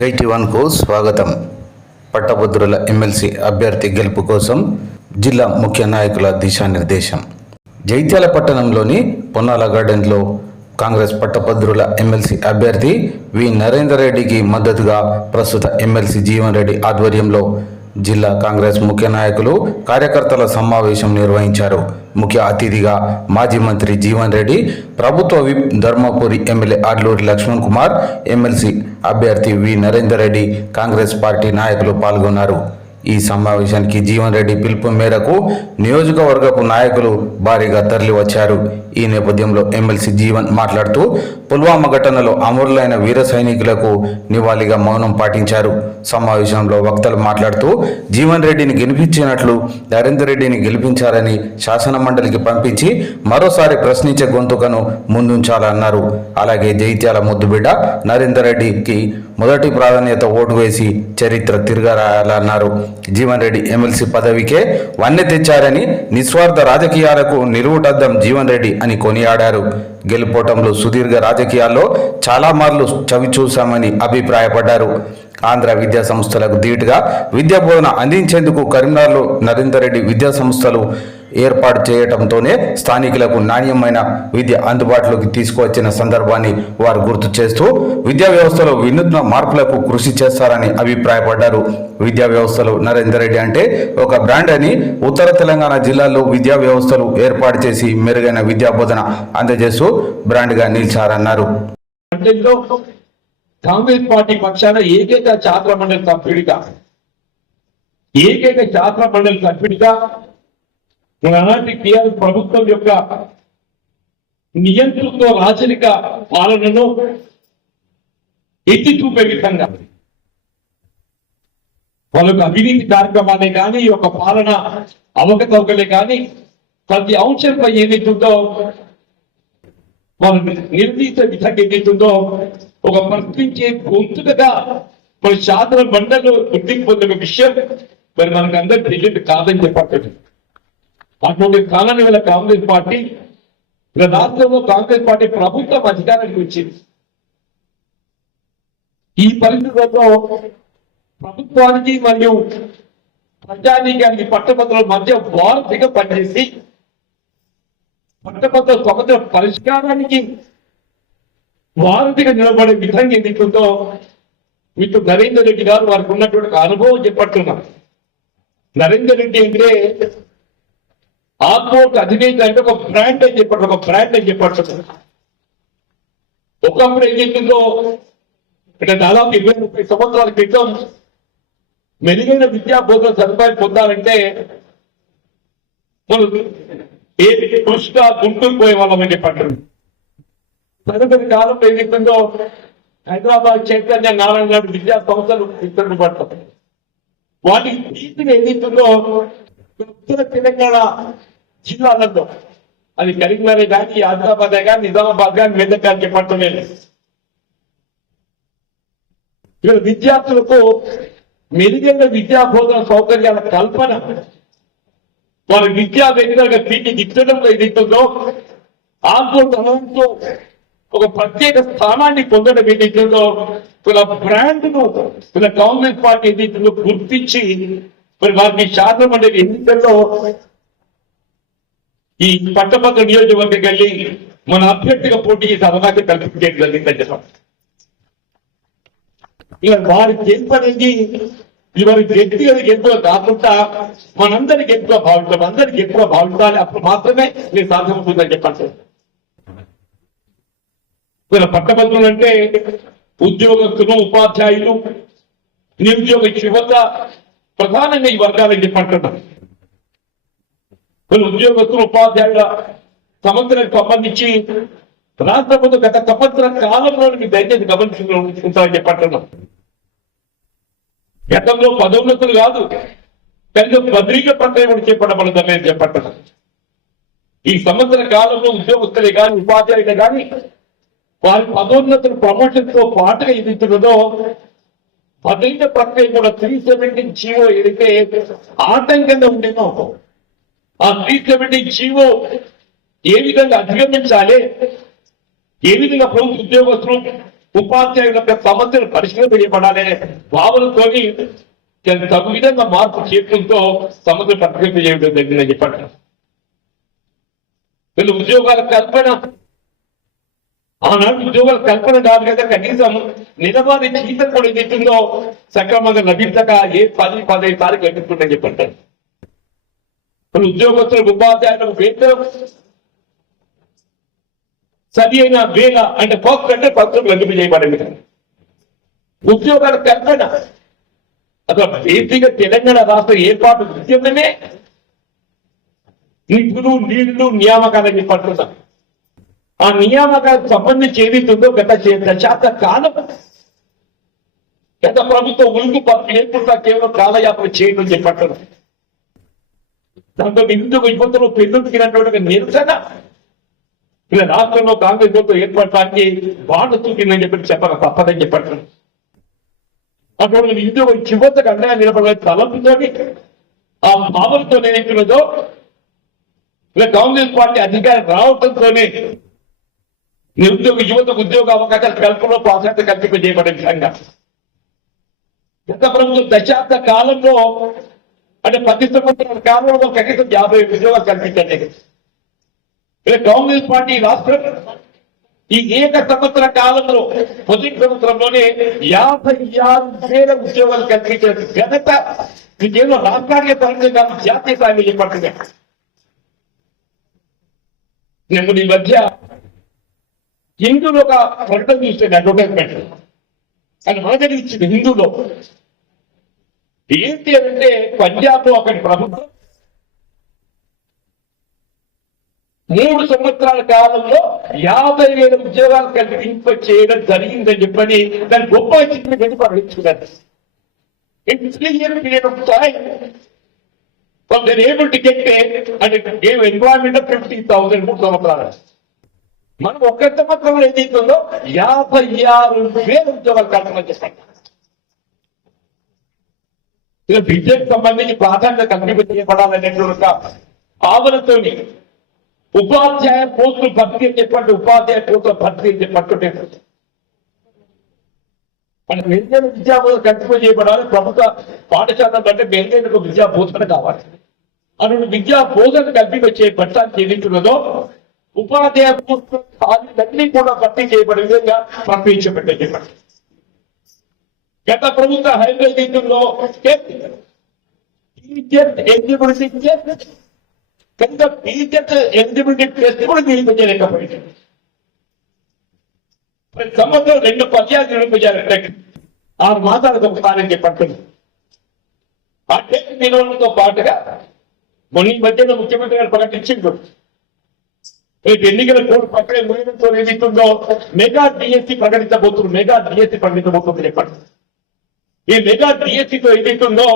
కు స్వాగతం. పట్టభద్రుల ఎమ్మెల్సీ అభ్యర్థి గెలుపు కోసం జిల్లా ముఖ్య నాయకుల దిశానిర్దేశం. జైత్యాల పట్టణంలోని పొన్నాల గార్డెన్లో కాంగ్రెస్ పట్టభద్రుల ఎమ్మెల్సీ అభ్యర్థి వి నరేందర్ రెడ్డికి మద్దతుగా ప్రస్తుత ఎమ్మెల్సీ జీవన్ రెడ్డి ఆధ్వర్యంలో జిల్లా కాంగ్రెస్ ముఖ్య నాయకులు కార్యకర్తల సమావేశం నిర్వహించారు. ముఖ్య అతిథిగా మాజీ మంత్రి జీవన్ రెడ్డి, ప్రభుత్వ whip Dharmapuri MLA Adluri Laxman Kumar, MLC అభ్యర్థి వి నరేందర్ రెడ్డి, కాంగ్రెస్ పార్టీ నాయకులు పాల్గొన్నారు. ఈ సమావేశానికి జీవన్ రెడ్డి పిలుపు మేరకు నియోజకవర్గపు నాయకులు భారీగా తరలివచ్చారు. ఈ నేపథ్యంలో ఎమ్మెల్సీ జీవన్ మాట్లాడుతూ పుల్వామా ఘటనలో అమరులైన వీర సైనికులకు నివాళిగా మౌనం పాటించారు. సమావేశంలో వక్తలు మాట్లాడుతూ జీవన్ రెడ్డిని గెలిపించినట్లు నరేందర్ రెడ్డిని గెలిపించారని శాసన మండలికి పంపించి మరోసారి ప్రశ్నించే గొంతుకను ముందుంచాలన్నారు. అలాగే జైత్యాల ముద్దుబిడ్డ నరేందర్ రెడ్డికి మొదటి ప్రాధాన్యత ఓటు వేసి చరిత్ర తిరగరాయాలన్నారు. జీవన్ రెడ్డి ఎమ్మెల్సీ పదవికే వన్నె తెచ్చారని, నిస్వార్థ రాజకీయాలకు నిలువుటద్దం జీవన్ రెడ్డి అని కొనియాడారు. గెలుపోటంలో సుదీర్ఘ రాజకీయాల్లో చాలా మార్లు చవి చూశామని అభిప్రాయపడ్డారు. ఆంధ్ర విద్యా సంస్థలకు ధీటుగా విద్యా బోధన అందించేందుకు కరీంనగర్లో నరేందర్ రెడ్డి విద్యా సంస్థలు ఏర్పాటు చేయడంతోనే స్థానికులకు నాణ్యమైన విద్య అందుబాటులోకి తీసుకువచ్చిన సందర్భాన్ని వారు గుర్తు చేస్తూ విద్యా వ్యవస్థలో వినూత్న మార్పులకు కృషి చేస్తారని అభిప్రాయపడ్డారు. విద్యా వ్యవస్థలో నరేందర్ రెడ్డి అంటే ఒక బ్రాండ్ అని, ఉత్తర తెలంగాణ జిల్లాల్లో విద్యా వ్యవస్థలు ఏర్పాటు చేసి మెరుగైన విద్యా బోధన అందజేస్తూ బ్రాండ్గా నిలిచారన్నారు. కాంగ్రెస్ పార్టీ పక్షాన ఏకైక ఛాత్ర మండలి సభ్యుడిగా ఆనాటి టీఆర్ఎస్ ప్రభుత్వం యొక్క నియంత్రణతో రాజరిక పాలనను ఎత్తి చూపే విధంగా వాళ్ళకు అవినీతి కార్యక్రమాలే కానీ, ఈ యొక్క పాలన అవకతవకలే కానీ, ప్రతి అంశంపై ఏదైతుందో వాళ్ళు నిర్ణయించే విధంగా ఏదైతుందో ఒక ప్రశ్నించే గొంతుకగా మన శాసన మండలిలో గుర్తింపు పొందిన విషయం మరి మనకు అందరికి తెలియదు కాదని చెప్పట్లేదు. అటువంటి కాలాన్ని వల్ల కాంగ్రెస్ పార్టీ రాష్ట్రంలో కాంగ్రెస్ పార్టీ ప్రభుత్వం అధికారానికి వచ్చింది. ఈ పరిస్థితుల్లో ప్రభుత్వానికి మరియు ప్రజానీకానికి పట్టభద్రుల మధ్య వారధిగా పనిచేసి పట్టభద్రుల సమస్య పరిష్కారానికి వారధిగా నిలబడే విధంగా ఎందుకుందో మీకు నరేందర్ రెడ్డి గారు వారికి ఉన్నటువంటి అనుభవం చెప్పట్టున్నారు. నరేందర్ రెడ్డి అంటే ఆత్మోట్ అధినేత అంటే ఒక బ్రాండ్ అని చెప్పట్టు ఒకప్పుడు ఏం చెప్పిందో అంటే దాదాపు 20-30 సంవత్సరాల క్రితం మెరుగైన విద్యా బోధన సదుపాయం పొందాలంటే మనం ఏ కృష్ణా గుంటూరు పోయే వాళ్ళమని చెప్పంటారు. తదుపరి కాలంలో ఏం చెప్పిందో హైదరాబాద్ చైతన్య నారాయణ నాయుడు విద్యా సంస్థలు ఇతరులు పడతాయి. వాటికి తీసిన ఏదైతుందో ఉత్తర తెలంగాణ జిల్లాలలో అది కరీంనగర్ కానీ, ఆదిలాబాద్ కానీ, నిజామాబాద్ కానీ, మెదక్ కానీ చెప్పట్లేదు. ఇక్కడ విద్యార్థులకు మెరుగైన విద్యా బోధన సౌకర్యాల కల్పన, వారి విద్యా వేదికలుగా తీర్చిదిద్దడంలో ఏదైతుందో ఆందోళనతో ఒక ప్రత్యేక స్థానాన్ని పొందడం ఏదైతుందో వీళ్ళ బ్రాండ్ను వీళ్ళ కాంగ్రెస్ పార్టీ ఏదైతుందో గుర్తించి మరి వారికి శాసన మండలి ఎన్నికల్లో ఈ పట్టభద్ర నియోజకవర్గం వెళ్ళి మన అభ్యర్థిగా పోటీ చేసి అవకాశం కల్పించేది జరిగిందని చెప్పాలి. ఇక వారి గెలుపు అనేది వారి వ్యక్తిగత గెలుపుగా కాకుండా మనందరికి ఎక్కువ భావిస్తాం, అందరికి ఎక్కువ భావించాలి. అప్పుడు మాత్రమే నేను సాధ్యమవుతుందని చెప్పాలి. వీళ్ళ పట్టభద్రులు అంటే ఉద్యోగస్తులు, ఉపాధ్యాయులు, నిరుద్యోగ యువత ప్రధానంగా ఈ వర్గాలని చెప్పంటున్నారు. వీళ్ళు ఉద్యోగస్తులు, ఉపాధ్యాయుల సమస్యలకు సంబంధించి రాష్ట్ర ప్రభుత్వం గత సంవత్సర కాలంలో మీకు దయచేసి గమనించుకుంటారని చెప్పంటున్నాం. గతంలో పదోన్నతులు కాదు, కనీసం పత్రిక ప్రక్రియ కూడా చేపట్టబడదని చెప్పంటున్నాం. ఈ సంవత్సర కాలంలో ఉద్యోగస్తులే కానీ, ఉపాధ్యాయులే కానీ వారి పదోన్నతులు ప్రమోషన్ తో పాటుగా ఎదుగుతున్నదో పదైన ప్రక్రియ కూడా 370 జీవో ఏదైతే ఆటంకంగా ఉండేనో ఆ 370 జీవో ఏ విధంగా అధిగమించాలి, ఏ విధంగా ప్రభుత్వ ఉద్యోగస్తులు ఉపాధ్యాయుల యొక్క సమస్యలు పరిష్కరించబడాలనే భావనతో తగు విధంగా మార్పు చేయడంతో సమస్యలు పరిష్కరింపజేయడం జరిగిందని చెప్పండి. వీళ్ళు ఉద్యోగాల కల్పన ఆనాడు ఉద్యోగాల కల్పన కాదు కదా, కనీసం నిజమాన్ని జీతం కూడా ఏదైతుందో సక్రమంగా లభించక ఏ 10-15 తారీఖు లభిస్తుందని చెప్పంటారు. ఉద్యోగస్తులకు ఉపాధ్యాయులకు వేతనం సరి అయిన వేళ అంటే ఫస్ట్ అంటే ఫస్ట్ లభింపజేయబడింది. ఉద్యోగాల కల్పన అసలు బేసిక్గా తెలంగాణ రాష్ట్ర ఏర్పాటు ఉద్యమమే నిధులు నీళ్లు నియామకాలని చెప్పంటున్నాం. ఆ నియామకాలకు సంబంధించి ఏదైతుందో గత దశాబ్ద కాలం గత ప్రభుత్వం ఉలుగు లేకుండా కేవలం కాలయాపన చేయడం చెప్పంటున్నాం. దాంతో నిరుద్యోగ యువతలో పెళ్ళుకినటువంటి నిరసన ఇలా రాష్ట్రంలో కాంగ్రెస్ ప్రభుత్వం ఏర్పడటానికి బాధ చూపిందని చెప్పక తప్పదని చెప్పంటున్నాం. అటువంటి నిరుద్యోగ యువతకు అండగా నిలబడే తలంపుతోని ఆ భావంతో ఏదైతున్నదో ఇలా కాంగ్రెస్ పార్టీ అధికారం రావడంతోనే నిరుద్యోగ యువతకు ఉద్యోగ అవకాశాలు కల్పనలో ప్రాధాన్యత కల్పింపజేయబడే విధంగా గత ప్రభుత్వం దశాబ్ద కాలంలో అంటే 10 సంవత్సరాల కాలంలో కనీసం 50 ఉద్యోగాలు కల్పించండి. కాంగ్రెస్ పార్టీ రాష్ట్రం ఈ ఏక సంవత్సర కాలంలో మొదటి సంవత్సరంలోనే 56,000 ఉద్యోగాలు కల్పించిన ఘనత ఇదేదో రాష్ట్రానికి పరంగా కాదు, జాతీయ స్థాయిలో ఏర్పడుతుంది. నేను ఈ మధ్య హిందూలో ఒక ప్రకటన చూస్తాను, అడ్వర్టైజ్మెంట్ అని మొదటి ఇచ్చింది హిందూలో. ఏంటి అంటే పంజాబ్ లో అక్కడి ప్రభుత్వం 3 సంవత్సరాల కాలంలో 50,000 ఉద్యోగాలు కల్పింప చేయడం జరిగిందని చెప్పని దాని గొప్ప చిత్రం పెట్టి ప్రకటించుకున్నారు. It's 3 year period of time from they're able to get and it gave employment of 50,000 3 సంవత్సరాలు. మనం ఒక్క సంవత్సరంలో ఏదైతుందో 56,000 ఉద్యోగాలు కల్పన చేస్తాం. విద్యకు సంబంధించి ప్రాధాన్యత కల్పించబడాలనేటువంటి ఆవరణతోని ఉపాధ్యాయ పోస్టులు భర్తీ చెప్పండి, ఉపాధ్యాయ పోస్టుల భర్తీ చెప్పంటుంటే మన మెరుగైన విద్యా బోధన కల్పింపజేయబడాలి. ప్రభుత్వ పాఠశాల కంటే మెరుగైన విద్యా బోధన కావాలి. అటువంటి విద్యా బోధన కల్పించే పట్టాన్ని చెల్లించున్నదో ఉపాధ్యాయ పోస్టుల ఖాళీలన్నీ కూడా భర్తీ చేయబడే విధంగా పంపించబడ్డాయి చెప్పండి. గత ప్రభుత్వ హైదరాబాద్లో టీచర్ ఎలిజిబిలిటీ కనుక టీచర్ ఎలిజిబిలిటీ టెస్ట్ కూడా నిరూపించలేకపోయింది. ప్రతి సంవత్సరం 2 పర్యాలు నిరూపించాలంటే 6 మాసాలకు ఒకసారి చెప్పండి. ఆ టెస్ట్ నిర్వహణతో పాటుగా మొన్న మధ్యన ముఖ్యమంత్రి గారు ప్రకటించిండు, ఎన్నికల కోడ్ ప్రక్రియ ముగియడంతో ఏదైతుందో మెగా డిఎస్సి ప్రకటించబోతున్నారు. మెగా డిఎస్సి ప్రకటించబోతుంది చెప్పండి. ఈ మెగా డిఎస్సితో ఏదైతుందో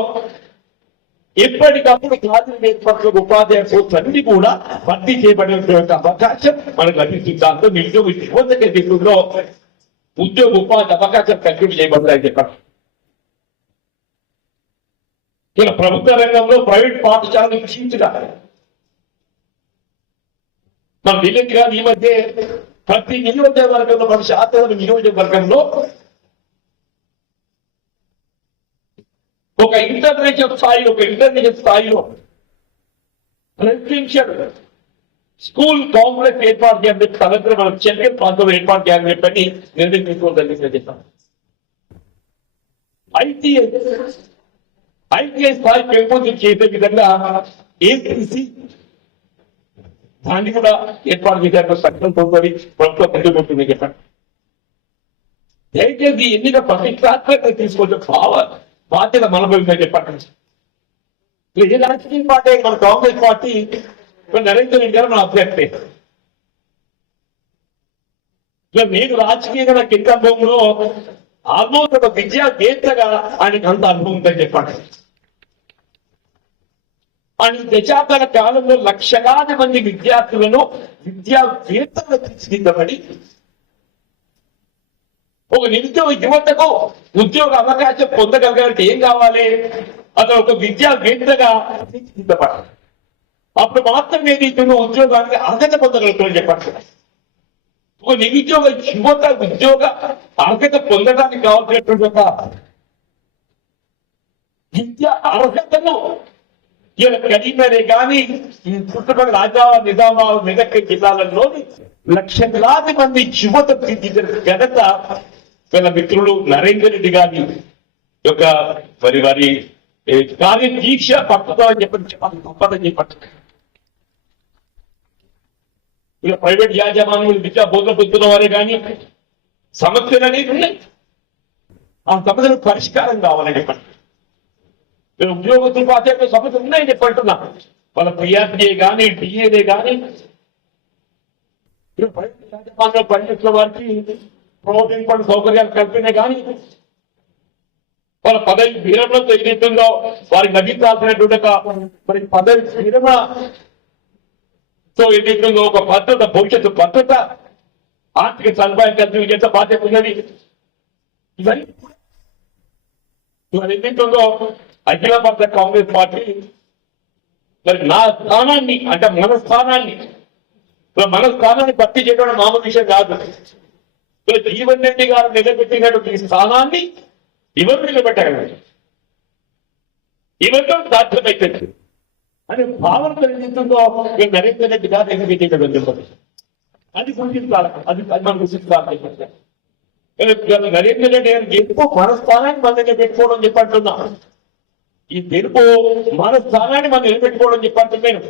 ఎప్పటికప్పుడు క్లాసులు ఏర్పడుతున్న ఉపాధ్యాయ పోస్టులు అన్ని కూడా భర్తీ చేయబడే అవకాశం మనకు లభిస్తుంది. దాంతో నిరుద్యోగ యువతకు ఏదైతుందో ఉద్యోగ ఉపాధి అవకాశం కల్పింపు చేయబడతాయని చెప్పండి. ఇలా ప్రభుత్వ రంగంలో ప్రైవేట్ పాఠశాలను క్షీణించగా మన ఢిల్లీకి కాదు, ఈ మధ్య ప్రతి నియోజకవర్గంలో మన శాతం నియోజకవర్గంలో ఒక ఇంటర్నేషనల్ స్థాయిలో రెసిడెన్షియల్ స్కూల్ కాంప్లెక్స్ ఏర్పాటు చేయాలని తలంతా మనం చెన్నై ప్రాంతంలో ఏర్పాటు చేయాలని చెప్పని నిర్ణయం తీసుకోవడం చెప్పాం. ఐటీఐ స్థాయి పెంపొందించి చేసే విధంగా ఏపీసీ దాన్ని కూడా ఏర్పాటు చేశారు. సంకల్పంతో ప్రభుత్వం ముందుకుంటుంది చెప్పండి. దయచేసి ఎన్నిక ప్రతిష్టాత్మకంగా తీసుకోవచ్చు బాధ్యత మనబోయిందని చెప్పండి. ఏ రాజకీయ పార్టీ మన కాంగ్రెస్ పార్టీ నరేంద్ర రెడ్డి గారు మన అభ్యర్థి. నేను రాజకీయంగా నాకు ఎంత అనుభవంలో ఆల్మోస్ట్ ఒక విద్యావేత్తగా ఆయనకు అంత అనుభవం ఉందని చెప్పండి. ఆయన దశాబ్దాల కాలంలో లక్షలాది మంది విద్యార్థులను విద్యావేత్తగా తీర్చిదిద్దబడి ఒక నిరుద్యోగ యువతకు ఉద్యోగ అవకాశం పొందగలగాలంటే ఏం కావాలి? అతను ఒక విద్యావేత్తగా తీర్చిదిద్దబడాలి. అప్పుడు మాత్రం ఏదైతే ఉద్యోగానికి అర్హత పొందగలుగుతామని చెప్పండి. ఒక నిరుద్యోగ యువత ఉద్యోగ అర్హత పొందడానికి కావాల్సినటువంటి ఒక విద్య అర్హతను ఇలా కరీంనగర్ కానీ ఈ చుట్టుపక్కల ఆదిలాబాద్ నిజామాబాద్ మెదక్ జిల్లాలలోని లక్షలాది మంది యువత తీర్చిదిద్దిన ఘనత వీళ్ళ మిత్రులు నరేందర్ రెడ్డి గారి యొక్క మరి వారి కార్యదీక్ష పట్టుదల చెప్పండి గొప్పదని చెప్పండి. ఇక ప్రైవేట్ యాజమాన్యులు విద్యా బోధన పొందుతున్న వారే కానీ సమస్యలు అనేవి ఉన్నాయి. ఆ సమస్యలకు పరిష్కారం కావాలని చెప్పండి. ఉద్యోగస్తుల పాత్ర సమస్యలు ఉన్నాయని చెప్పంటున్నా. వాళ్ళ పిఆర్టీఏ కానీ డిఏనే కానీ ప్రైవేట్ యాజమాన్యం పనిచేస్తున్న వారికి ప్రోటీన్ ఫండ్ సౌకర్యాలు కల్పినే కానీ వాళ్ళ పదవి విరమణతో ఏదైతుందో వారికి లభించాల్సినటువంటి మరి పదవి విరమణ సో ఏదైతుందో ఒక భద్రత భవిష్యత్తు భద్రత ఆర్థిక సదుపాయం కల్పించే బాధ్యత ఉన్నది. ఇవన్నీ ఇవాళ ఏదైతుందో అఖిల భారత కాంగ్రెస్ పార్టీ మరి నా స్థానాన్ని అంటే మన స్థానాన్ని భర్తీ చేయడం మామూలు విషయం కాదు. జీవన్ రెడ్డి గారు నిలబెట్టినటువంటి ఈ స్థానాన్ని ఎవరు నిలబెట్టగలరు, ఎవరితో సాధ్యమైతుంది అని భావన కలిగిస్తుందో నరేంద్ర రెడ్డి గారు నిలబెట్టేటటువంటి అది గుర్తించాలి. అది మనం గుర్తించాలి. నరేంద్ర రెడ్డి గారు గెలుపు మన స్థానాన్ని మన దగ్గర పెట్టుకోవడం చెప్పంటున్నా. ఈ గెలుపు మన స్థానాన్ని మనం నిలబెట్టుకోవడం చెప్పంటున్నాను.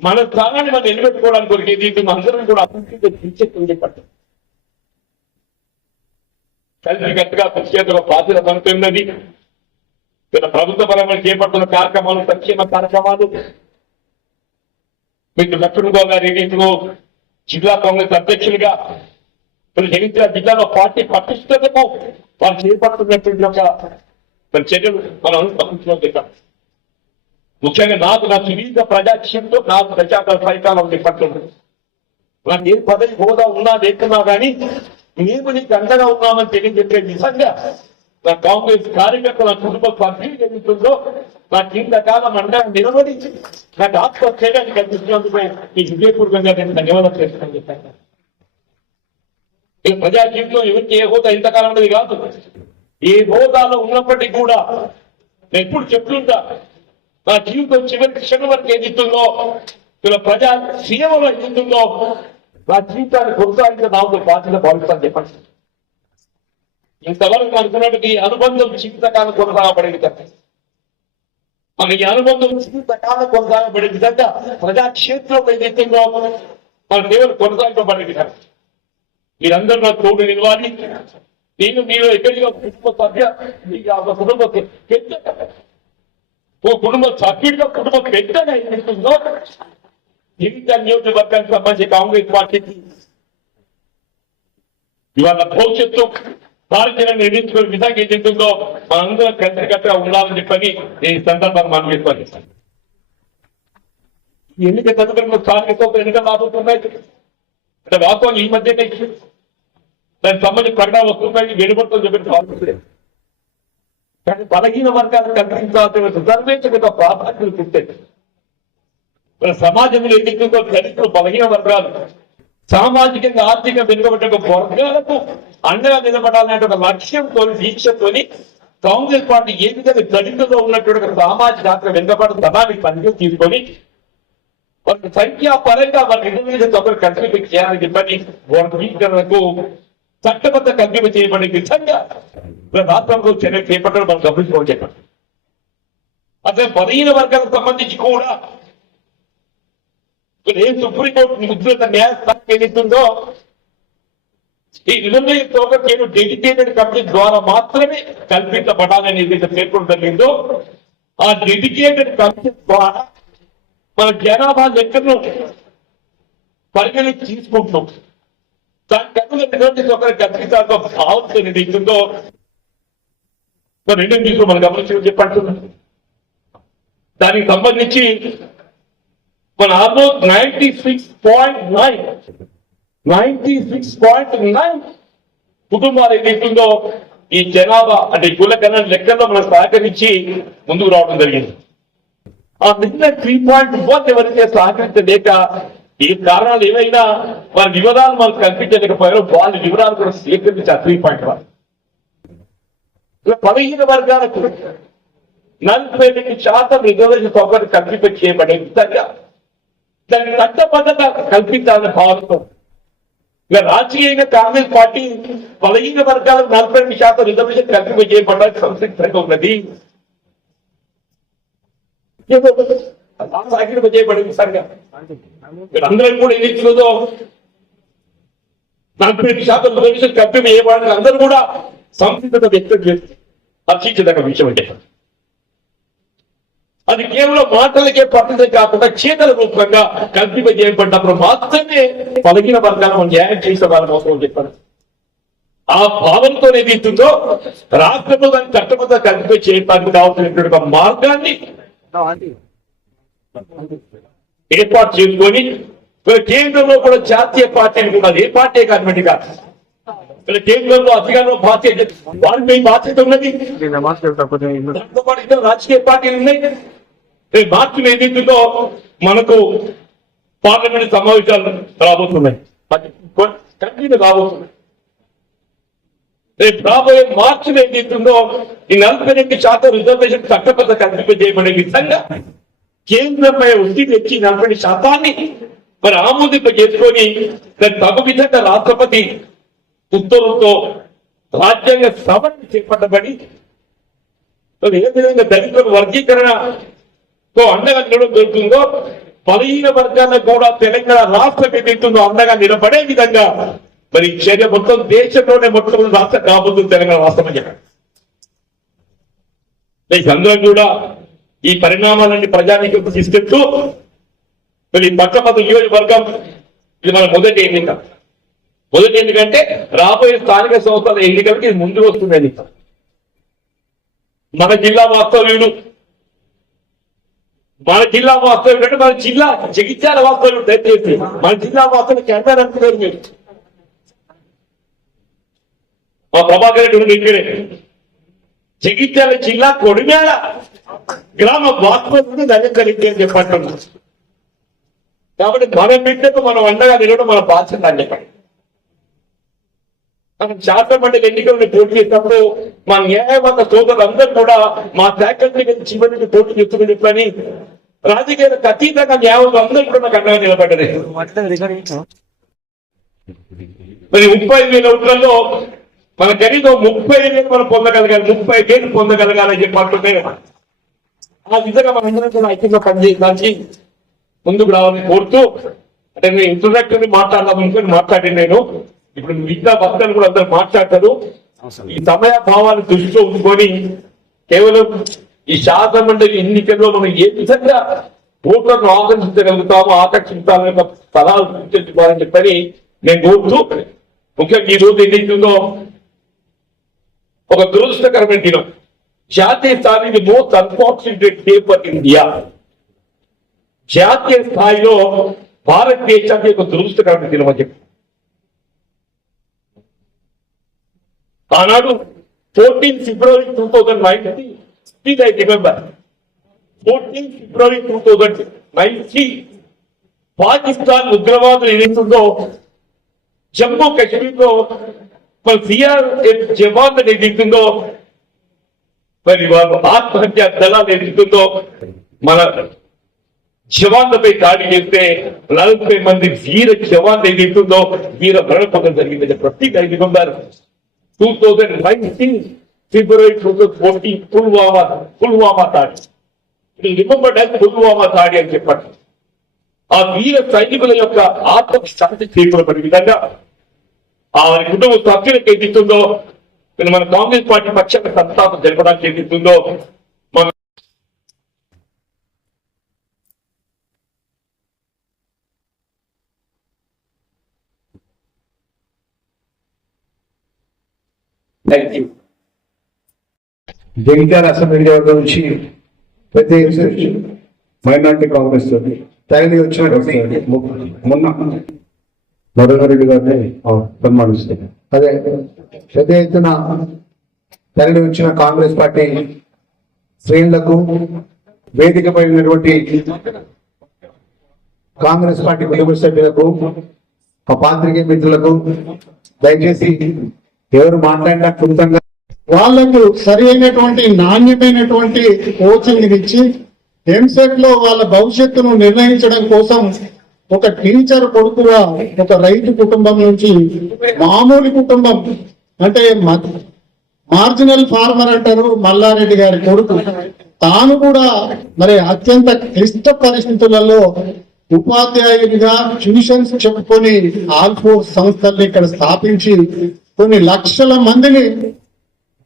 మన స్థానాన్ని మనం నిలబెట్టుకోవడానికి కొరికేది అందరం కూడా అభివృద్ధి చెప్పండి. కలిసికట్టుగా ప్రత్యేక బాధ్యత పడుతున్నది. ప్రభుత్వ పరంగా చేపడుతున్న కార్యక్రమాలు సంక్షేమ కార్యక్రమాలు మీకు లక్ష్మణ్ గారు ఏదైతే జిల్లా కాంగ్రెస్ అధ్యక్షులుగా జగిత్యాల జిల్లాలో పార్టీ పటిష్టతకు వారు చేపడుతున్నటువంటి ఒక చర్యలు మనం అనుసరించడం. ముఖ్యంగా నా సుదీర్ఘ ప్రజాక్షేమంతో నాకు ప్రజాకర ఫలితాలు పడుతుంది. నాకు ఏ పదవి హోదా ఉన్నా లేకున్నా కానీ మేము నీకు అండగా ఉన్నామని తెలియజెప్పే విధంగా నా కాంగ్రెస్ కార్యకర్తల కుటుంబ సభ్యులు జరుగుతుందో నాకు ఇంతకాలం అండగా నిలబడి నాకు ఆత్మస్థైర్యాన్ని కల్పించినందుకు మీకు హృదయపూర్వకంగా నేను ధన్యవాదాలు చేస్తానని చెప్పాను. ప్రజా జీవితంలో ఎవరికి ఏ హోదా ఇంతకాలం అనేది కాదు. ఏ హోదాలో ఉన్నప్పటికీ కూడా నేను ఎప్పుడు చెప్తుంటా నా జీవితం చివరి క్షణం వరకు ఏదిస్తుందో ఇలా ప్రజా సేవలో ఏదిస్తుందో నా జీవితాన్ని కొనసాగించిన నాకు బాధ్యత భావిస్తాను చెప్పండి. ఇంతవరకు అనుకున్నట్టు ఈ అనుబంధం జీవితకాలం కొనసాగబడేది కదా. మన ఈ అనుబంధం జీవితకాలం కొనసాగబడే విధంగా ప్రజాక్షేత్రంలో ఏదైతుందో మన సేవలు కొనసాగించబడేది కదా. మీరందరూ నాకు తోడు నిలవాలి. నేను మీరు ఎక్కడిగా కుటుంబ సభ్య ఒక కుటుంబ పెద్ద ఓ కుటుంబ సభ్యుడిగా కుటుంబ పెద్దగా ఏదైతుందో జీవిత నియోజకవర్గానికి సంబంధించి కాంగ్రెస్ పార్టీకి ఇవాళ భవిష్యత్తు కార్యాచరణ నిర్మించుకునే విధంగా ఏదైతుందో మనందరం కలిసికట్టుగా ఉండాలని చెప్పని నేను ఈ సందర్భాన్ని మనం ఏర్పడిస్తాను. ఎన్నిక తదుపరి స్థానిక ఎన్నికలు రాబోతున్నాయి అంటే వాస్తవం ఈ మధ్య దానికి సంబంధించి ప్రకటన వస్తున్నాయి వెలువడుతుంది చెప్పి భావించలేదు. కానీ బలహీన వర్గాలను కల్పించాల్సిన రిజర్వేషన్ ప్రాధాన్యత పెట్టేది. మన సమాజంలో ఏదైతుందో దళితులు బలహీన వర్గాలు సామాజికంగా ఆర్థిక వెనుకబడ్డ వర్గాలకు అండగా నిలబడాలనే ఒక లక్ష్యంతో దీక్షతో కాంగ్రెస్ పార్టీ ఏ విధంగా దళితుల్లో ఉన్నటువంటి సామాజిక ఆర్థిక వెనుకబడ్డ పనిగా తీసుకొని వారికి సంఖ్యాపరంగా వారి రిజర్వేషన్ ఒకరు కల్పించి చేయాలని చెప్పని వర్గీకరణకు చట్టబద్ధ కల్పింప చేయబడే విధంగా రాష్ట్రంలో చర్యలు చేపట్టడం మనం గమనించుకోవాలి చెప్పండి. అసలు బలహీన వర్గాలకు సంబంధించి కూడా ఏ సుప్రీంకోర్టు ముద్రిత న్యాయస్థానం ఏదైతుందో ఈ రిజర్వేషన్ డెడికేటెడ్ కమిటీ ద్వారా మాత్రమే కల్పించబడాలని ఏదైతే పేర్కొనడం జరిగిందో ఆ డెడికేటెడ్ కమిటీ ద్వారా మన జనాభా లెక్కను పరిగణించి తీసుకుంటున్నాం. దానికి అనుగుణంగా ఒకరి కల్పించాల్సిన భావంతో ఏదైతుందో రెండో తీసుకు మనం గమనించి చెప్పంటున్నాం. దానికి సంబంధించి మన ఆల్మోస్ట్ 96.9 కుటుంబాలు ఏదైతుందో ఈ జనాభా అంటే కులగణన లెక్కల్లో మనం సహకరించి ముందుకు రావడం జరిగింది. ఆ మిగిలిన 3.1 ఎవరైతే సహకరించలేక ఈ కారణాలు ఏవైనా వారి వివరాలు మనకు కల్పించలేకపోయారో వాళ్ళ వివరాలు కూడా సేకరించి ఆ 3.1 బలహీన వర్గాలకు 42% రిజర్వేషన్ సౌకర్యం కల్పింప చేయబడే విధంగా దాన్ని చట్టబద్ధత కల్పించాలనే భావనతో ఇక రాజకీయంగా కాంగ్రెస్ పార్టీ బలహీన వర్గాలకు 42% రిజర్వేషన్ కల్పింప చేయబడడానికి సంసిద్ధంగా ఉన్నది. చేయబడే విధంగా అందరం కూడా ఏది ఇస్తుందో 42% రిజర్వేషన్ కల్పింప చేయబడడానికి అందరూ కూడా సంసిద్ధత వ్యక్తం చేసి హర్షించదగ్గ విషయం అంటే అది కేవలం మాటలకే పరిమితం కాకుండా చేతల రూపంగా కల్పింప చేయబడ్డప్పుడు మాత్రమే బలహీన వర్గాలను న్యాయం చేసే వాళ్ళ అవసరం చెప్పారు. ఆ భావంతో ఏదైతుందో రాష్ట్రంలో దాన్ని చట్టబద్ధ కల్పింప చేయడానికి కావాల్సినటువంటి ఒక మార్గాన్ని ఏర్పాటు చేసుకొని కేంద్రంలో కూడా జాతీయ పార్టీని కూడా ఏ పార్టీ కానివ్వండి కాదు కేంద్రంలో అధికారంలో బాధ్యత వాళ్ళకి బాధ్యత ఉన్నది. దాంతో పాటు ఇతర రాజకీయ పార్టీలు ఉన్నాయి. మార్చిలో ఏదైతుందో మనకు పార్లమెంట్ సమావేశాలు రాబోతున్నాయి, కంటిన్యూ రాబోతున్నాయి. రేపు రాబోయే మార్చిలో ఏదైతుందో ఈ 42% రిజర్వేషన్ చట్టబద్ధ కల్పింప చేయబడే విధంగా కేంద్రంపై ఒత్తిడి తెచ్చి 40% మరి ఆమోదింప చేసుకొని తగు విధంగా రాష్ట్రపతి ఉత్తర్వులతో రాజ్యాంగ సవరణ చేపట్టబడి ఏ విధంగా దళితులకు వర్గీకరణతో అండగా నిలబడుతుందో బలహీన వర్గాలకు కూడా తెలంగాణ రాష్ట్రం ఏదైతుందో అండగా నిలబడే విధంగా మరి చర్య మొత్తం దేశంలోనే మొత్తం రాష్ట్రం కాబోతుంది తెలంగాణ రాష్ట్రం అని చెప్పారు. అందరం కూడా ఈ పరిణామాలన్నీ ప్రజానికి తీసుకెళ్తూ మరి పట్టభద్రుల నియోజకవర్గం ఇది మన మొదటి ఎన్నిక. మొదటి ఎందుకంటే రాబోయే స్థానిక సంస్థల ఎన్నికలకి ఇది ముందు వస్తుంది ఎన్నిక. మన జిల్లా వాస్తవ్యుడు అంటే మన జిల్లా జగిత్యాల వాస్తవ్యుడు దయచేసి మన జిల్లా వాస్తవ్యుడు కేంద్రాన్ని అనుకున్నారు మీరు. మా ప్రభాకర్ రెడ్డి ఇక్కడే జగిత్యాల జిల్లా కొడిమేళ గ్రామ వాస్తవ్యుడు ధన్యకరించే అని చెప్పంటున్నాం. కాబట్టి మనం బిడ్డకు మనం అండగా నిలవడం మన బాధ్యత అని చెప్పండి. శాసనమండలి ఎన్నికలను పోటీ చేసినప్పుడు మా న్యాయవాద సోదరులందరూ కూడా మా ఫ్యాకల్టీ చివరికి పోటీ చేస్తున్న చెప్పని రాజకీయాలకు అతీతంగా న్యాయవాదులు అందరూ కూడా నాకు అండగా నిలబడ్డది. మరి 35,000 ఓట్లలో మన కనీసం 35,000 మనం పొందగలగాలి, 35,000 పొందగలగాలని చెప్పంటుంటే ఆ విధంగా మనందరం కూడా ఐక్యంగా పనిచేయడానికి ముందుకు రావాలని కోరుతూ అంటే నేను ఇంట్రొడక్టరీ మాట్లాడదాం మాట్లాడి నేను ఇప్పుడు మిగతా భక్తులు కూడా అందరూ మాట్లాడతారు. ఈ సమయ భావాన్ని దృష్టిలో ఉంచుకొని కేవలం ఈ శాసనమండలి ఎన్నికల్లో మనం ఏ విధంగా ఓట్లను ఆకర్షించాలని సలహాలు సూచించుకోవాలని చెప్పని నేను కోరుతూ ముఖ్యంగా ఈ రోజు ఏదైతుందో ఒక దురదృష్టకరమైన దినం. జాతీయ స్థాయిలో most unfortunate day for India. జాతీయ స్థాయిలో భారతదేశానికి ఒక దురదృష్టకరమైన దినం అని చెప్పి ఆనాడు 14 ఫిబ్రవరి 2019 I remember 14 ఫిబ్రవరి 2019 పాకిస్తాన్ ఉగ్రవాదులు ఏదైతుందో జమ్మూ కాశ్మీర్ లో మరి సిఆర్ఎఫ్ జవాన్లు ఏదైతుందో మరి వాళ్ళు ఆత్మహత్య దళాలు ఏదైతుందో మన జవాన్లపై దాడి చేస్తే 40 మంది వీర జవాన్లు ఏదైతుందో వీర మరణ పొందడం జరిగింది. ప్రతి 2019 ఫిబ్రవరి 2014 పుల్వామా దాడి. రిమెంబర్డ్ యాజ్ పుల్వామా దాడి అని చెప్పండి. ఆ వీర సైనికుల యొక్క ఆత్మకు శాంతి చేకూరబడే విధంగా ఆ కుటుంబ సభ్యులకు ఏదిస్తుందో మన కాంగ్రెస్ పార్టీ పక్షాన సంతాపం జరపడానికి ఏదిస్తుందో మన జగిత్యాల అసెంబ్లీ నియోజకవర్గం నుంచి ప్రతి మైనార్టీ కాంగ్రెస్ తరలి వచ్చినటువంటి మొన్న నరేంద్రరెడ్డి గారిని సన్మానిస్తారు. అదే పెద్ద ఎత్తున తరలి వచ్చిన కాంగ్రెస్ పార్టీ శ్రేణులకు వేదికపై ఉన్నటువంటి కాంగ్రెస్ పార్టీ కుటుంబ సభ్యులకు, మా పాత్రికేయ మిత్రులకు దయచేసి ఎవరు మాట్లాడినా క్లుప్తంగా వాళ్లకు సరి అయినటువంటి నాణ్యమైనటువంటి కోచింగ్ ఇచ్చి ఎంసెట్ లో వాళ్ళ భవిష్యత్తును నిర్ణయించడం కోసం ఒక టీచర్ కొడుకుగా ఒక రైతు కుటుంబం నుంచి మామూలు కుటుంబం అంటే మార్జినల్ ఫార్మర్ అంటారు మల్లారెడ్డి గారి కొడుకు, తాను కూడా మరి అత్యంత క్లిష్ట పరిస్థితులలో ఉపాధ్యాయుడిగా ట్యూషన్స్ చెప్పుకొని ఆల్ఫోర్స్ సంస్థల్ని ఇక్కడ స్థాపించి కొన్ని లక్షల మందిని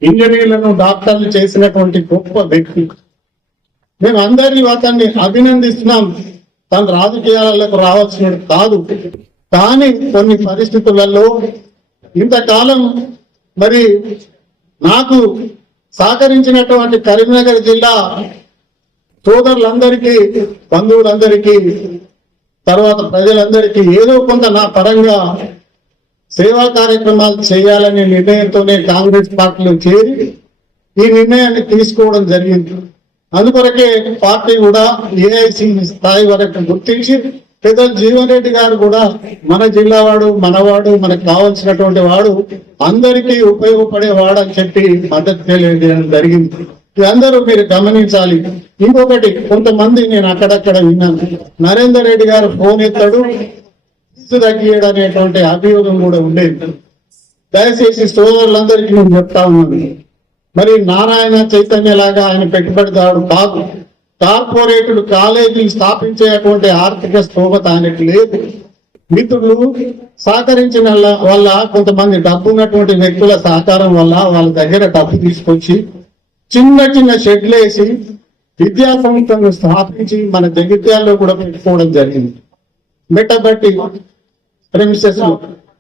ఇంజనీర్లను డాక్టర్లు చేసినటువంటి గొప్ప వ్యక్తి. మేము అందరి అతన్ని అభినందిస్తున్నాం. తను రాజకీయాలకు రావాల్సిన కాదు, కానీ కొన్ని పరిస్థితులలో ఇంతకాలం మరి నాకు సహకరించినటువంటి కరీంనగర్ జిల్లా సోదరులందరికీ, బంధువులందరికీ, తర్వాత ప్రజలందరికీ ఏదో కొంత నా పరంగా సేవా కార్యక్రమాలు చేయాలనే నిర్ణయంతోనే కాంగ్రెస్ పార్టీలో చేరి ఈ నిర్ణయాన్ని తీసుకోవడం జరిగింది. అందుకొరకే పార్టీ కూడా ఏఐసి స్థాయి వరకు గుర్తించి పెద్దలు జీవన్ రెడ్డి గారు కూడా మన జిల్లా వాడు, మనవాడు, మనకు కావాల్సినటువంటి వాడు, అందరికీ ఉపయోగపడేవాడు అని చెప్పి మద్దతు తెలియజేయడం జరిగింది. అందరూ మీరు గమనించాలి. ఇంకొకటి, కొంతమంది నేను అక్కడక్కడ విన్నాను, నరేందర్ రెడ్డి గారు ఫోన్ ఎత్తాడు, ఫీజు తగ్గియడం అనేటువంటి అభియోగం కూడా ఉండేది. దయచేసి సోదరులందరికీ నేను చెప్తా ఉన్నాను, మరి నారాయణ చైతన్య లాగా ఆయన పెట్టుబడిదారుడు కాదు. కార్పొరేటులు కాలేజీలు స్థాపించేటువంటి ఆర్థిక స్తోమత ఆయనకు లేదు. మిత్రులు సహకరించిన వల్ల, కొంతమంది డబ్బు ఉన్నటువంటి వ్యక్తుల సహకారం వల్ల వాళ్ళ దగ్గర డబ్బు తీసుకొచ్చి చిన్న చిన్న షెడ్లు వేసి విద్యా సంస్థలను స్థాపించి మన జగిత్యాల్లో కూడా పెట్టుకోవడం జరిగింది. మెట్టబట్టి ప్రెమిసెస్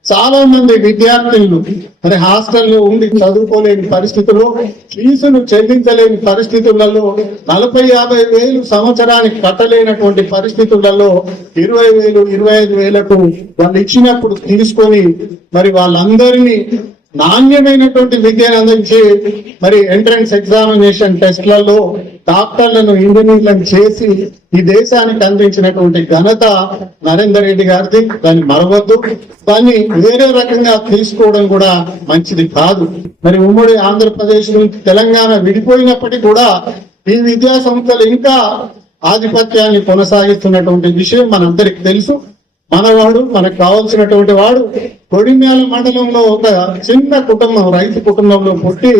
చాలా మంది విద్యార్థులు మరి హాస్టల్లో ఉండి చదువుకోలేని పరిస్థితుల్లో, ఫీజులు చెల్లించలేని పరిస్థితులలో, 40-50 వేలు సంవత్సరానికి కట్టలేనటువంటి పరిస్థితులలో 20,000, 25,000కు వాళ్ళు ఇచ్చినప్పుడు తీసుకొని మరి వాళ్ళందరినీ నాణ్యమైనటువంటి విద్యను అందించి మరి ఎంట్రన్స్ ఎగ్జామినేషన్ టెస్ట్లలో డాక్టర్లను, ఇంజనీర్లను చేసి ఈ దేశానికి అందించినటువంటి ఘనత నరేందర్ రెడ్డి గారిది. దాన్ని మరవద్దు. దాన్ని వేరే రకంగా తీసుకోవడం కూడా మంచిది కాదు. మరి ఉమ్మడి ఆంధ్రప్రదేశ్ నుంచి తెలంగాణ విడిపోయినప్పటికీ కూడా ఈ విద్యా సంస్థలు ఇంకా ఆధిపత్యాన్ని కొనసాగిస్తున్నటువంటి విషయం మనందరికి తెలుసు. మనవాడు, మనకు కావాల్సినటువంటి వాడు కొడిమ్యాల మండలంలో ఒక చిన్న కుటుంబం, రైతు కుటుంబంలో పుట్టి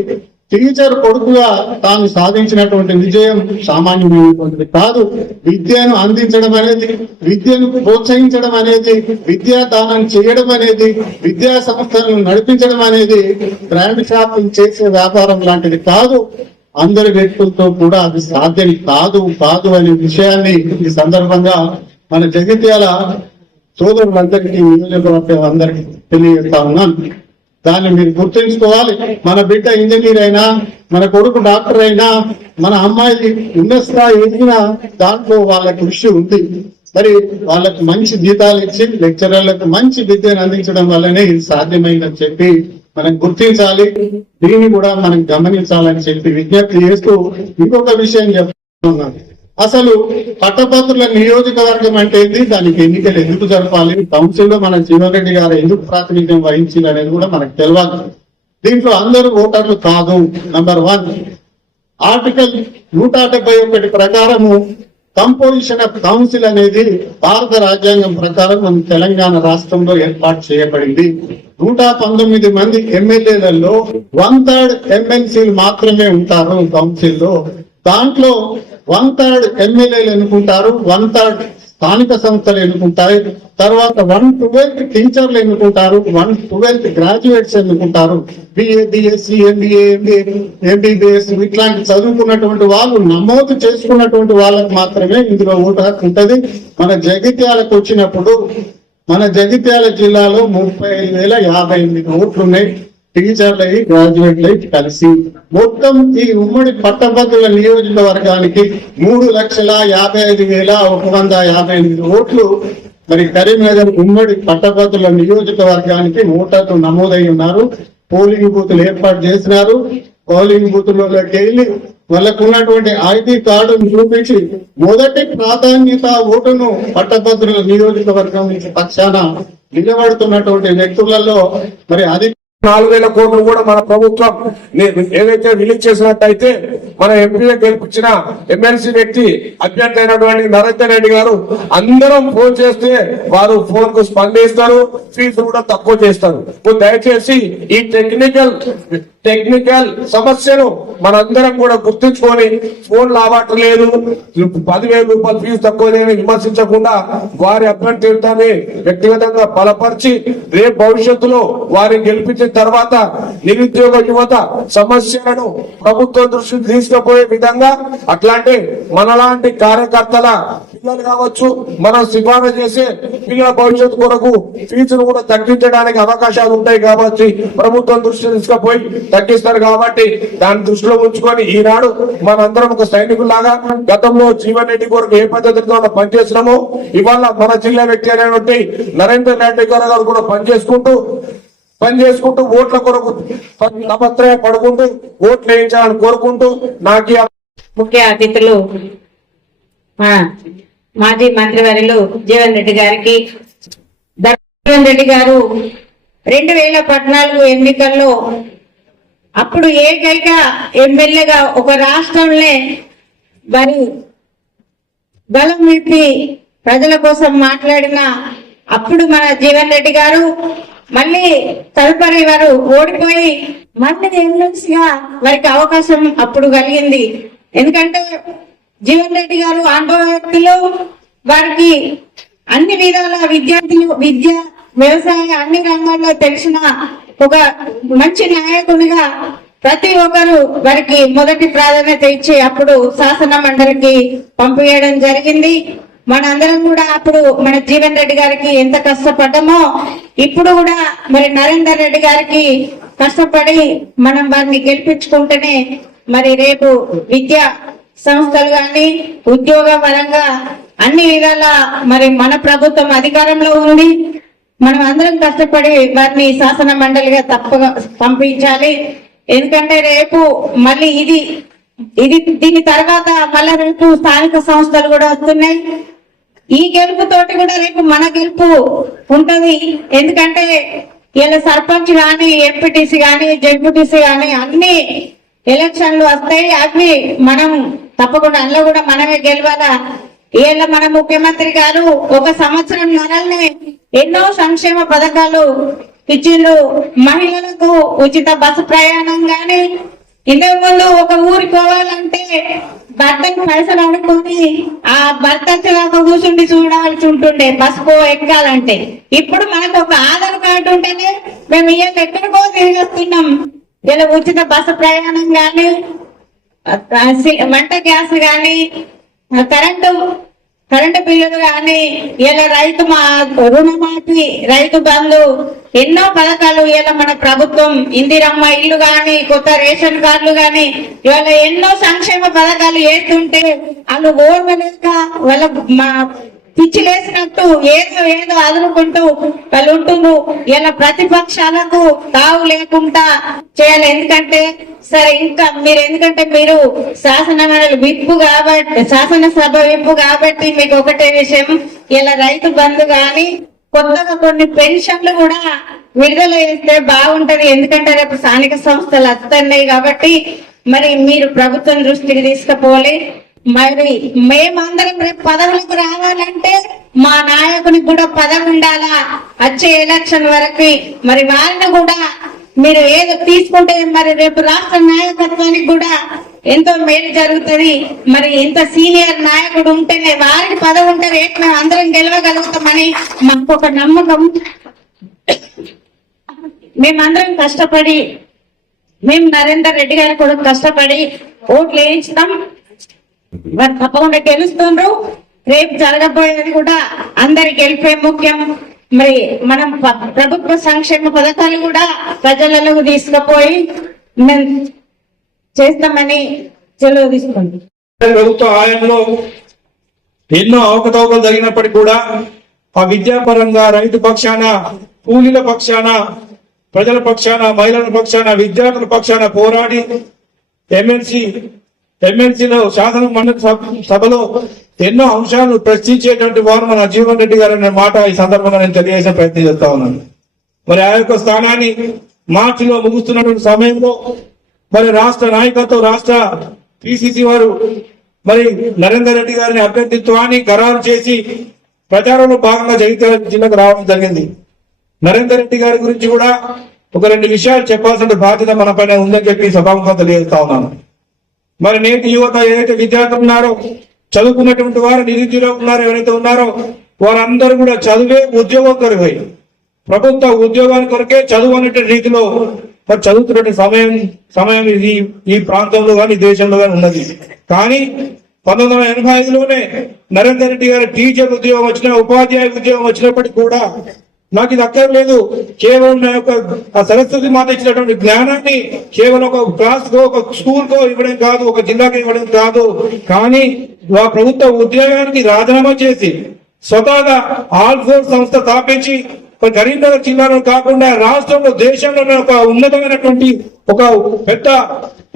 టీచర్ కొడుకుగా తాను సాధించినటువంటి విజయం సామాన్యమైనటువంటిది కాదు. విద్యను అందించడం అనేది, విద్యను ప్రోత్సహించడం అనేది, విద్యాదానం చేయడం అనేది, విద్యా సంస్థలను నడిపించడం అనేది బ్రాండ్ షాపింగ్ చేసే వ్యాపారం లాంటిది కాదు. అందరి వ్యక్తులతో కూడా అది సాధ్యం కాదు అనే విషయాన్ని ఈ సందర్భంగా మన జగిత్యాల సోదరులందరికీ, నియోజకవర్గం అందరికీ తెలియజేస్తా ఉన్నాను. దాన్ని మీరు గుర్తుంచుకోవాలి. మన బిడ్డ ఇంజనీర్ అయినా, మన కొడుకు డాక్టర్ అయినా, మన అమ్మాయి ఉన్నత స్థాయి ఎదిగినా దాంట్లో వాళ్ళ కృషి ఉంది. మరి వాళ్ళకు మంచి జీతాలు ఇచ్చి లెక్చరర్లకు మంచి విద్యను అందించడం వల్లనే ఇది సాధ్యమైందని చెప్పి మనం గుర్తించాలి. దీన్ని కూడా మనం గమనించాలని చెప్పి విజ్ఞప్తి చేస్తూ ఇంకొక విషయం చెప్తున్నాను. అసలు పట్టభద్రుల నియోజకవర్గం అంటే ఏంటి, దానికి ఎన్నికలు ఎందుకు జరపాలి, కౌన్సిల్లో మన జీవన్ రెడ్డి గారు ఎందుకు ప్రాతినిధ్యం వహించాలి అనేది కూడా మనకు తెలియదు. దీంట్లో అందరూ ఓటర్లు కాదు. నంబర్ 1, ఆర్టికల్ 171 ప్రకారము కంపోజిషన్ ఆఫ్ కౌన్సిల్ అనేది భారత రాజ్యాంగం ప్రకారం మన తెలంగాణ రాష్ట్రంలో ఏర్పాటు చేయబడింది. 119 మంది ఎమ్మెల్యేలలో 1/3 ఎమ్మెల్సీలు మాత్రమే ఉంటారు కౌన్సిల్లో. దాంట్లో 1/3 ఎమ్మెల్యేలు ఎన్నుకుంటారు, 1/3 స్థానిక సంస్థలు ఎన్నుకుంటాయి, తర్వాత 1/12 టీచర్లు ఎన్నుకుంటారు, 1/12 గ్రాడ్యుయేట్స్ ఎన్నుకుంటారు. బిఏ, బిఎస్సి, ఎంబీఏ, ఎంబీబీఎస్ ఇట్లాంటి చదువుకున్నటువంటి వాళ్ళు, నమోదు చేసుకున్నటువంటి వాళ్ళకు మాత్రమే ఇందులో ఓటు హక్కు ఉంటది. మన జగిత్యాలకు వచ్చినప్పుడు మన జగిత్యాల జిల్లాలో 35,058 ఓట్లు ఉన్నాయి. టీచర్లై, గ్రాడ్యుయేట్లై కలిసి మొత్తం ఈ ఉమ్మడి పట్టభద్రుల నియోజకవర్గానికి 3,55,158 ఓట్లు మరి కరీంనగర్ ఉమ్మడి పట్టభద్రుల నియోజకవర్గానికి ఓటర్లు నమోదై ఉన్నారు. పోలింగ్ బూతులు ఏర్పాటు చేసినారు. పోలింగ్ బూత్లోకి వెళ్ళి వాళ్ళకు ఉన్నటువంటి ఐడి కార్డును చూపించి మొదటి ప్రాధాన్యత ఓటును పట్టభద్రుల నియోజకవర్గం నుంచి పక్షాన నిలబడుతున్నటువంటి వ్యక్తులలో మరి 4,000 కోట్లు కూడా మన ప్రభుత్వం ఏదైతే రిలీజ్ చేసినట్టయితే మన ఎంపీగా గెలిపించిన ఎమ్మెల్సీ వ్యక్తి అభ్యర్థి అయినటువంటి నరేందర్ రెడ్డి గారు అందరం ఫోన్ చేస్తే వారు ఫోన్ కు స్పందిస్తారు, ఫీజు కూడా తక్కువ చేస్తారు. దయచేసి ఈ టెక్నికల్ సమస్యను మనందరం కూడా గుర్తించుకొని ఫోన్ లాభట్లేదు 10,000 రూపాయలు ఫీజు తక్కువ విమర్శించకుండా వారి అభ్యర్థిని వ్యక్తిగతంగా బలపరిచి రేపు భవిష్యత్తులో వారిని గెలిపించిన తర్వాత నిరుద్యోగ యువత సమస్యలను ప్రభుత్వం దృష్టికి తీసుకుపోయే విధంగా అట్లాంటి మనలాంటి కార్యకర్తల పిల్లలు కావచ్చు, మనం సిఫారసు చేసే పిల్లల భవిష్యత్తు కొరకు ఫీజును కూడా తగ్గించడానికి అవకాశాలు ఉంటాయి కాబట్టి ప్రభుత్వం దృష్టికి తీసుకుపోయి తగ్గిస్తారు. కాబట్టి దాన్ని దృష్టిలో ఉంచుకొని ఈనాడు మనందరం ఒక సైనికులాగా గతంలో జీవన్ రెడ్డి కొరకు ఏ పద్ధతితో పనిచేసినామో ఇవాళ మన జిల్లా వ్యక్తి అయినటువంటి నరేందర్ రెడ్డి గారు కూడా పనిచేసుకుంటూ ఓట్ల కొరకు తపత్రయ పడుకుంటూ ఓట్లు వేయించాలని కోరుకుంటూ నాకు ముఖ్య అతిథులు మాజీ మంత్రివర్యులు జీవన్ రెడ్డి గారికి, జీవన్ రెడ్డి గారు 2014 ఎన్నికల్లో అప్పుడు ఏకైక ఎమ్మెల్యేగా ఒక రాష్ట్రంలో వారి గలం విప్పి ప్రజల కోసం మాట్లాడిన అప్పుడు మన జీవన్ రెడ్డి గారు మళ్ళీ తదుపరి వారు ఓడిపోయి మళ్ళీ ఎమ్మెల్సీగా వారికి అవకాశం అప్పుడు కలిగింది. ఎందుకంటే జీవన్ రెడ్డి గారు అనుభవ వ్యక్తులు, వారికి అన్ని విధాల విద్య వ్యవసాయ అన్ని రంగాల్లో తెలిసిన ఒక మంచి నాయకునిగా ప్రతి ఒక్కరు వారికి మొదటి ప్రాధాన్యత ఇచ్చి అప్పుడు శాసన మండలికి పంపించడం జరిగింది. మనందరం కూడా అప్పుడు మన జీవన్ రెడ్డి గారికి ఎంత కష్టపడ్డామో ఇప్పుడు కూడా మరి నరేందర్ రెడ్డి గారికి కష్టపడి మనం వారిని గెలిపించుకుంటేనే మరి రేపు విద్యా సంస్థలు కానీ ఉద్యోగ పరంగా అన్ని విధాల మరి మన ప్రభుత్వం అధికారంలో ఉంది. మనం అందరం కష్టపడి వారిని శాసన మండలిగా తప్పగా పంపించాలి. ఎందుకంటే రేపు మళ్ళీ దీని తర్వాత మళ్ళా రేపు స్థానిక సంస్థలు కూడా వస్తున్నాయి. ఈ గెలుపుతోటి కూడా రేపు మన గెలుపు ఉంటది. ఎందుకంటే ఇలా సర్పంచ్ గాని, ఎంపీటీసీ గాని, జెడ్పీటీసీ గాని అన్ని ఎలక్షన్లు వస్తాయి. అవి మనం తప్పకుండా అందులో కూడా మనమే గెలవాలా. ఇలా మన ముఖ్యమంత్రి గారు 1 సంవత్సరం నరల్ని ఎన్నో సంక్షేమ పథకాలు ఇచ్చిండ్రు. మహిళలకు ఉచిత బస్సు ప్రయాణం గాని, ఇంతకు ముందు ఒక ఊరికి పోవాలంటే భర్తకు పైసలు అనుకుని ఆ భర్త కూర్చుండి చూడాల్సి ఉంటుండే బస్సు ఎక్కాలంటే. ఇప్పుడు మనకు ఒక ఆధార్ కార్డు ఉంటేనే మేము ఇవాళ ఎక్కడికో తిరిగి వస్తున్నాం. ఇలా ఉచిత బస్సు ప్రయాణం గాని, వంట గ్యాస్ గాని, కరెంటు బిల్లులు గాని, ఇలా రుణమాఫీ, రైతు బంధు ఎన్నో పథకాలు ఇలా మన ప్రభుత్వం, ఇందిరమ్మ ఇల్లు గాని, కొత్త రేషన్ కార్డులు గాని ఇవాళ ఎన్నో సంక్షేమ పథకాలు వేస్తుంటే వాళ్ళు ఓర్వలేక వాళ్ళ పిచ్చి లేసినట్టు ఏదో అదునుకుంటూ వాళ్ళు ఉంటున్నారు. ఇలా ప్రతిపక్షాలకు తావు లేకుండా చేయాలి. ఎందుకంటే సరే ఇంకా ఎందుకంటే మీరు శాసనసభ విప్పు కాబట్టి మీకు ఒకటే విషయం, ఇలా రైతు బంధు గాని కొత్తగా కొన్ని పెన్షన్లు కూడా విడుదల చేస్తే బాగుంటది. ఎందుకంటే రేపు స్థానిక సంస్థలు వస్తున్నాయి కాబట్టి మరి మీరు ప్రభుత్వం దృష్టికి తీసుకుపోవాలి. మరి మేమందరం రేపు పదవులకు రావాలంటే మా నాయకునికి కూడా పదవి ఉండాలా. వచ్చే ఎలక్షన్ వరకు మరి వారిని కూడా మీరు ఏదో తీసుకుంటే మరి రేపు రాష్ట్ర నాయకత్వానికి కూడా ఎంతో మేలు జరుగుతుంది. మరి ఇంత సీనియర్ నాయకుడు ఉంటేనే వారికి పదవి ఉంటే రేపు మేము అందరం గెలవగలుగుతామని మాకు ఒక నమ్మకం. మేమందరం కష్టపడి మేము నరేందర్ రెడ్డి గారు కూడా కష్టపడి ఓట్లు వేయించుతాం. మరి తప్పకుండా గెలుస్తుండ్రు. రేపు జరగబోయేది కూడా అందరి గెలిపే ముఖ్యం. మరి మనం ప్రభుత్వ సంక్షేమ పథకాలు కూడా ప్రజలకు తీసుకుపోయి మేము చేస్తామని సెలవు తీసుకోండి. ప్రభుత్వ హయాంలో ఎన్నో అవకతవకలు జరిగినప్పటికీ కూడా ఆ విద్యాపరంగా రైతు పక్షాన, కూలీల పక్షాన, ప్రజల పక్షాన, మహిళల పక్షాన, విద్యార్థుల పక్షాన పోరాడి ఎమ్మెల్సీలో శాసన మండలి సభలో ఎన్నో అంశాలను ప్రశ్నించేటువంటి వారు మన జీవన్ రెడ్డి గారు అనే మాట ఈ సందర్భంగా నేను తెలియజేసే ప్రయత్నం చేస్తా ఉన్నాను. మరి ఆ యొక్క స్థానాన్ని మార్చిలో ముగుస్తున్నటువంటి సమయంలో మరి రాష్ట్ర నాయకత్వం, రాష్ట్ర పిసిసి వారు మరి నరేందర్ రెడ్డి గారిని అభ్యర్థిత్వాన్ని ఖరారు చేసి ప్రచారంలో భాగంగా జగిత్యాల జిల్లాకు రావడం జరిగింది. నరేందర్ రెడ్డి గారి గురించి కూడా ఒక 2 విషయాలు చెప్పాల్సిన బాధ్యత మన పైన ఉందని చెప్పి సభాముఖంగా తెలియజేస్తా ఉన్నాను. మరి నేటి యువత ఏదైతే విద్యార్థులు ఉన్నారో, చదువుకున్నటువంటి వారు, నిరుద్యోగులు ఉన్నారో, ఎవరైతే ఉన్నారో వారందరూ కూడా చదువే ఉద్యోగం కొరకై, ప్రభుత్వ ఉద్యోగాల కొరకే చదువు అనేటువంటి రీతిలో మరి చదువుతున్న సమయం ఈ ప్రాంతంలో కానీ దేశంలో కానీ ఉన్నది. కానీ 1985లోనే నరేందర్ రెడ్డి గారి టీచర్ ఉద్యోగం వచ్చిన, ఉపాధ్యాయ ఉద్యోగం వచ్చినప్పటికీ కూడా నాకు ఇది అక్కర్లేదు, కేవలం నా యొక్క ఆ సరస్వతి మాత ఇచ్చినటువంటి జ్ఞానాన్ని కేవలం ఒక క్లాస్ కో, ఒక స్కూల్ కో ఇవ్వడం కాదు, ఒక జిల్లాకి ఇవ్వడం కాదు, కానీ ఆ ప్రభుత్వ ఉద్యోగానికి రాజీనామా చేసి స్వతహాగా ఆల్ ఫోర్స్ సంస్థ స్థాపించి కరీంనగర్ జిల్లాలో కాకుండా రాష్ట్రంలో, దేశంలోనే ఒక ఉన్నతమైనటువంటి ఒక పెద్ద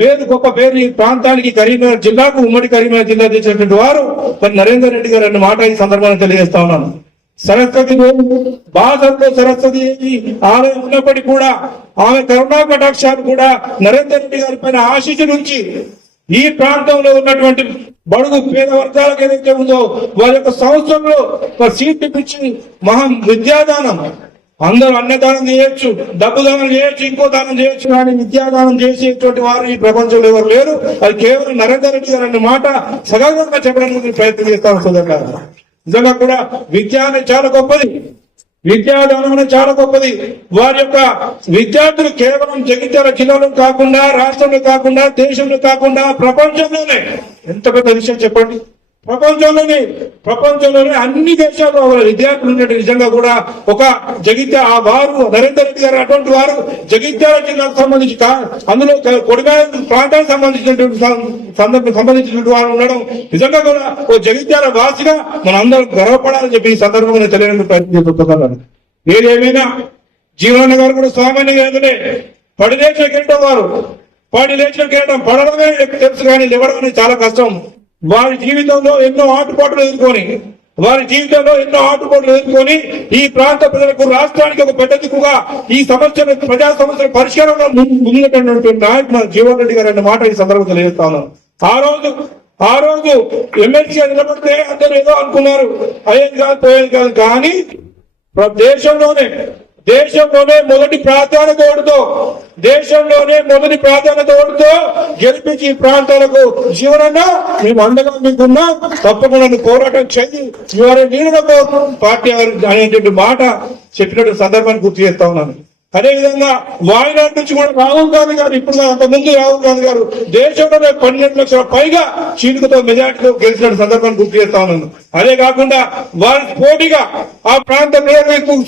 పేరు, గొప్ప పేరు ఈ ప్రాంతానికి, కరీంనగర్ జిల్లాకు, ఉమ్మడి కరీంనగర్ జిల్లా చేసినటువంటి వారు మరి నరేందర్ రెడ్డి గారు అన్న మాట ఈ సందర్భంగా తెలియజేస్తా ఉన్నాను. సరస్వతి బాసంలో సరస్వతి ఆలయం ఉన్నప్పటికీ కూడా ఆమె కరుణా కటాక్షాలు కూడా నరేందర్ రెడ్డి గారి పైన ఆశించి నుంచి ఈ ప్రాంతంలో ఉన్నటువంటి బడుగు పేద వర్గాలకు ఏదైతే ఉందో వారి యొక్క సంవత్సరంలో సీట్లు ఇచ్చి మహా విద్యాదానం, అందరూ అన్నదానం చేయొచ్చు, డబ్బు దానం చేయొచ్చు, ఇంకో దానం చేయొచ్చు, కానీ విద్యాదానం చేసేటువంటి వారు ఈ ప్రపంచంలో ఎవరు లేరు. అది కేవలం నరేందర్ రెడ్డి గారు అన్న మాట సగర్వంగా చెప్పడానికి ప్రయత్నం చేస్తాను సోదరులారా. నిజంగా కూడా విద్య అనేది చాలా గొప్పది, విద్యాదానం అనేది చాలా గొప్పది. వారి యొక్క విద్యార్థులు కేవలం జగిత్యాల జిల్లాలో కాకుండా, రాష్ట్రంలో కాకుండా, దేశంలో కాకుండా ప్రపంచంలోనే, ఎంత పెద్ద విషయం చెప్పండి, ప్రపంచంలోనే అన్ని దేశాల్లో విద్యార్థులు ఉన్నట్టు నిజంగా కూడా ఒక జగిత్యాల వారు నరేందర్ రెడ్డి గారు అటువంటి వారు జగిత్యాల జిల్లాకు సంబంధించి అందులో కొడిగా ప్రాంతానికి సంబంధించినటువంటి వారు ఉండడం నిజంగా కూడా ఓ జగిత్యాల వాసిగా మన అందరం గర్వపడాలని చెప్పి ఈ సందర్భంగా తెలియడానికి ప్రయత్నం చేస్తున్నాను. ఏదేమైనా జీవన్ గారు కూడా సామాన్యంగా పడి లేచిన కిరీటం వారు, పడి లేచిన కిరీటం పడడమే తెలుసు కానీ లేవడం అనేది చాలా కష్టం. వారి జీవితంలో ఎన్నో ఆటుపాట్లు ఎదుర్కొని ఈ ప్రాంత ప్రజలకు, రాష్ట్రానికి ఒక పెద్ద దిక్కుగా ఈ సమస్యలు, ప్రజా సమస్యల పరిష్కారంలో ముందున్నటువంటి నాయకుడు జీవన్ రెడ్డి గారు అన్న మాట ఈ సందర్భంగా తెలియజేస్తా ఉన్నాను. ఆ రోజు ఎమ్మెల్సీగా నిలబడితే అందరూ ఏదో అనుకున్నారు, అయ్యేది కాదు, పోయేది కాదు, కానీ దేశంలోనే మొదటి ప్రాధాన్యతతో గెలిపించి ఈ ప్రాంతాలకు జీవనంగా మేము అండగా మీకున్నా, తప్పకుండా పోరాటం చేసి ఇవాళ నీడలో పార్టీ అనేటువంటి మాట చెప్పినట్టు సందర్భాన్ని గుర్తు చేస్తా ఉన్నాను. అదేవిధంగా వాయినాడు నుంచి కూడా రాహుల్ గాంధీ గారు, ఇప్పుడు అంతకుముందు రాహుల్ గాంధీ గారు దేశంలోనే 12 లక్షల పైగా చీటుతో మెజార్టీతో గెలిచిన సందర్భాన్ని గుర్తు చేస్తా ఉన్నాను. అదే కాకుండా వారి పోటీగా ఆ ప్రాంత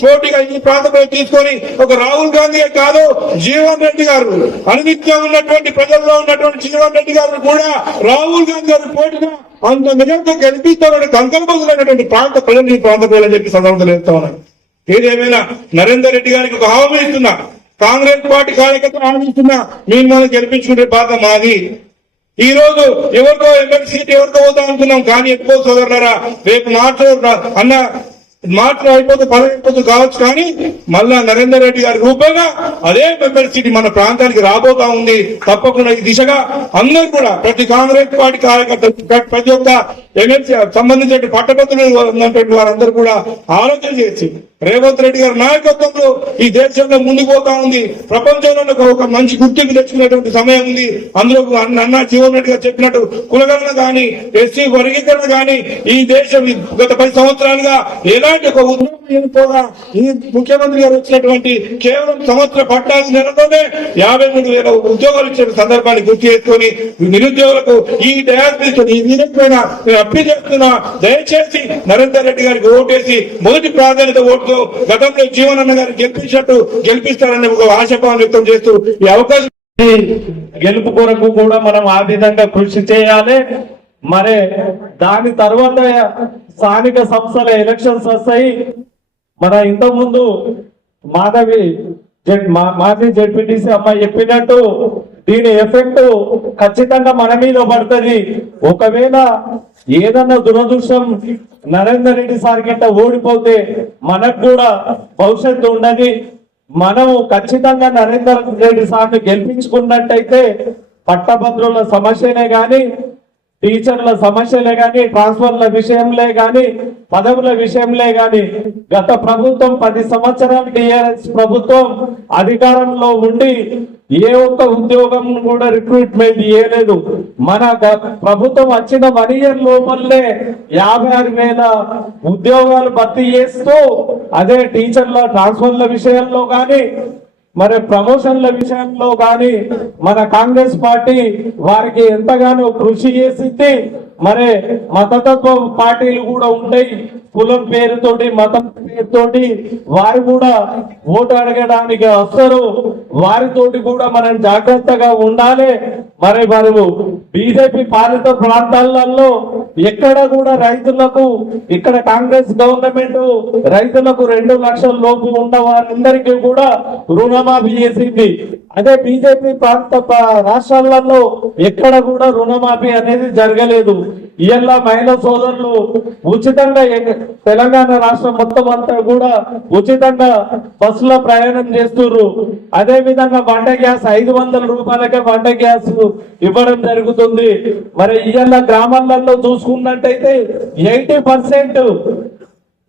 పోటీగా ఈ ప్రాంతంలో తీసుకొని ఒక రాహుల్ గాంధీ కాదు, జీవన్ రెడ్డి గారు అనునిత్యం ఉన్నటువంటి ప్రజల్లో ఉన్నటువంటి జీవన్ రెడ్డి గారు కూడా రాహుల్ గాంధీ గారు పోటీగా అంత మెజార్టీతో గెలిపిస్తామని కంకణబద్దులైనటువంటి ప్రాంత ప్రజలు ఈ ప్రాంత ప్రజలని చెప్పి సందర్భంగా చెప్తా ఉన్నాను. ఏదేమైనా నరేందర్ రెడ్డి గారికి ఒక హామీ ఇస్తున్నా, కాంగ్రెస్ పార్టీ కార్యకర్తలు హామీ ఇస్తున్నా, మేము మనం గెలిపించుకునే బాధ మాది. ఈ రోజు ఎవరికో ఎమ్మెల్సీ సీట్ ఎవరికో అవుతా అనుకున్నాం, కానీ ఎక్కువ సోదరులారా రేపు మార్చి అయిపోతే 10 అయిపోతుంది కావచ్చు, కానీ మళ్ళా నరేందర్ రెడ్డి గారి రూపంగా అదే ఎమ్మెల్సీ మన ప్రాంతానికి రాబోతా ఉంది. తప్పకుండా ఈ దిశగా అందరూ కూడా ప్రతి కాంగ్రెస్ పార్టీ కార్యకర్తలు, ప్రతి ఒక్క ఎమ్మెల్సీ సంబంధించిన పట్టభద్రులు ఉన్నటువంటి వారందరూ కూడా ఆలోచన చేసి రేవంత్ రెడ్డి గారి నాయకత్వంలో ఈ దేశంలో ముందుకు పోతా ఉంది. ప్రపంచంలో ఒక మంచి గుర్తింపు తెచ్చుకునేటువంటి సమయం ఉంది. అందులో అన్న జీవన్ రెడ్డి గారు చెప్పినట్టు కులగణన కానీ, ఎస్సీ వర్గీకరణ కానీ ఈ దేశం గత 10 సంవత్సరాలుగా ఎలాంటి ఒక ఉద్యోగం ఈ ముఖ్యమంత్రి గారు వచ్చినటువంటి కేవలం సంవత్సర 14 నెలల్లోనే 53,000 ఉద్యోగాలు ఇచ్చిన సందర్భాన్ని గుర్తు చేసుకొని నిరుద్యోగులకు ఈ ఈ వీరమైన అప్పీల్ చేస్తున్నా, దయచేసి నరేందర్ రెడ్డి గారికి ఓటేసి మొదటి ప్రాధాన్యత ఓటుతో గతంలో జీవన్ అన్న గారిని గెలిపిస్తారని ఒక ఆశాభావం వ్యక్తం చేస్తూ ఈ అవకాశం గెలుపు కొరకు కూడా మనం ఆ విధంగా కృషి చేయాలి. మరి దాని తర్వాత స్థానిక సంస్థల ఎలక్షన్స్ వస్తాయి. మన ఇంతకుముందు మాజీ జెడ్పీటీసీ అమ్మాయి చెప్పినట్టు దీని ఎఫెక్ట్ ఖచ్చితంగా మన మీద పడుతుంది. ఒకవేళ ఏదన్నా దురదృష్టం నరేందర్ రెడ్డి సార్ గిట్ట ఓడిపోతే మనకు కూడా భవిష్యత్తు ఉండదు. మనం ఖచ్చితంగా నరేందర్ రెడ్డి సార్ని గెలిపించుకున్నట్టయితే పట్టభద్రుల సమస్యనే గాని, టీచర్ల సమస్యలే గాని, ట్రాన్స్ఫర్ల విషయంలో గాని, పదవుల విషయంలో గాని గత ప్రభుత్వం 10 సంవత్సరాలు టీఆర్ఎస్ ప్రభుత్వం అధికారంలో ఉండి ఏ ఒక్క ఉద్యోగం కూడా రిక్రూట్మెంట్ చేయలేదు. మన ప్రభుత్వం వచ్చిన 1 ఇయర్ లోపలే 56,000 ఉద్యోగాలు భర్తీ చేస్తూ, అదే టీచర్ల ట్రాన్స్ఫర్ల విషయంలో కానీ, మరి ప్రమోషన్ల విషయంలో కానీ మన కాంగ్రెస్ పార్టీ వారికి ఎంతగానో కృషి చేసింది. మరి మతతత్వ పార్టీలు కూడా ఉంటాయి, కులం పేరుతోటి మతం పేరుతోటి వారు కూడా ఓటు అడగడానికి వస్తారు. వారితోటి కూడా మనం జాగ్రత్తగా ఉండాలి. మరి వారు బీజేపీ పాలిత ప్రాంతాలలో ఎక్కడ కూడా రైతులకు, ఇక్కడ కాంగ్రెస్ గవర్నమెంట్ రైతులకు 2 లక్షల లోపు ఉన్న వారందరికీ కూడా రుణమాఫీ చేసింది. అదే బీజేపీ ప్రాంత రాష్ట్రాలలో ఎక్కడ కూడా రుణమాఫీ అనేది జరగలేదు. ఇవాళ మహిళా సోదరులు ఉచితంగా తెలంగాణ రాష్ట్రం మొత్తం అంతా కూడా ఉచితంగా బస్సులో ప్రయాణం చేస్తున్నారు. అదే విధంగా వంట గ్యాస్ 500 రూపాయలకే వంట గ్యాస్ ఇవ్వడం జరుగుతుంది. మరి ఇవాళ గ్రామాలలో చూసుకున్నట్టయితే 80%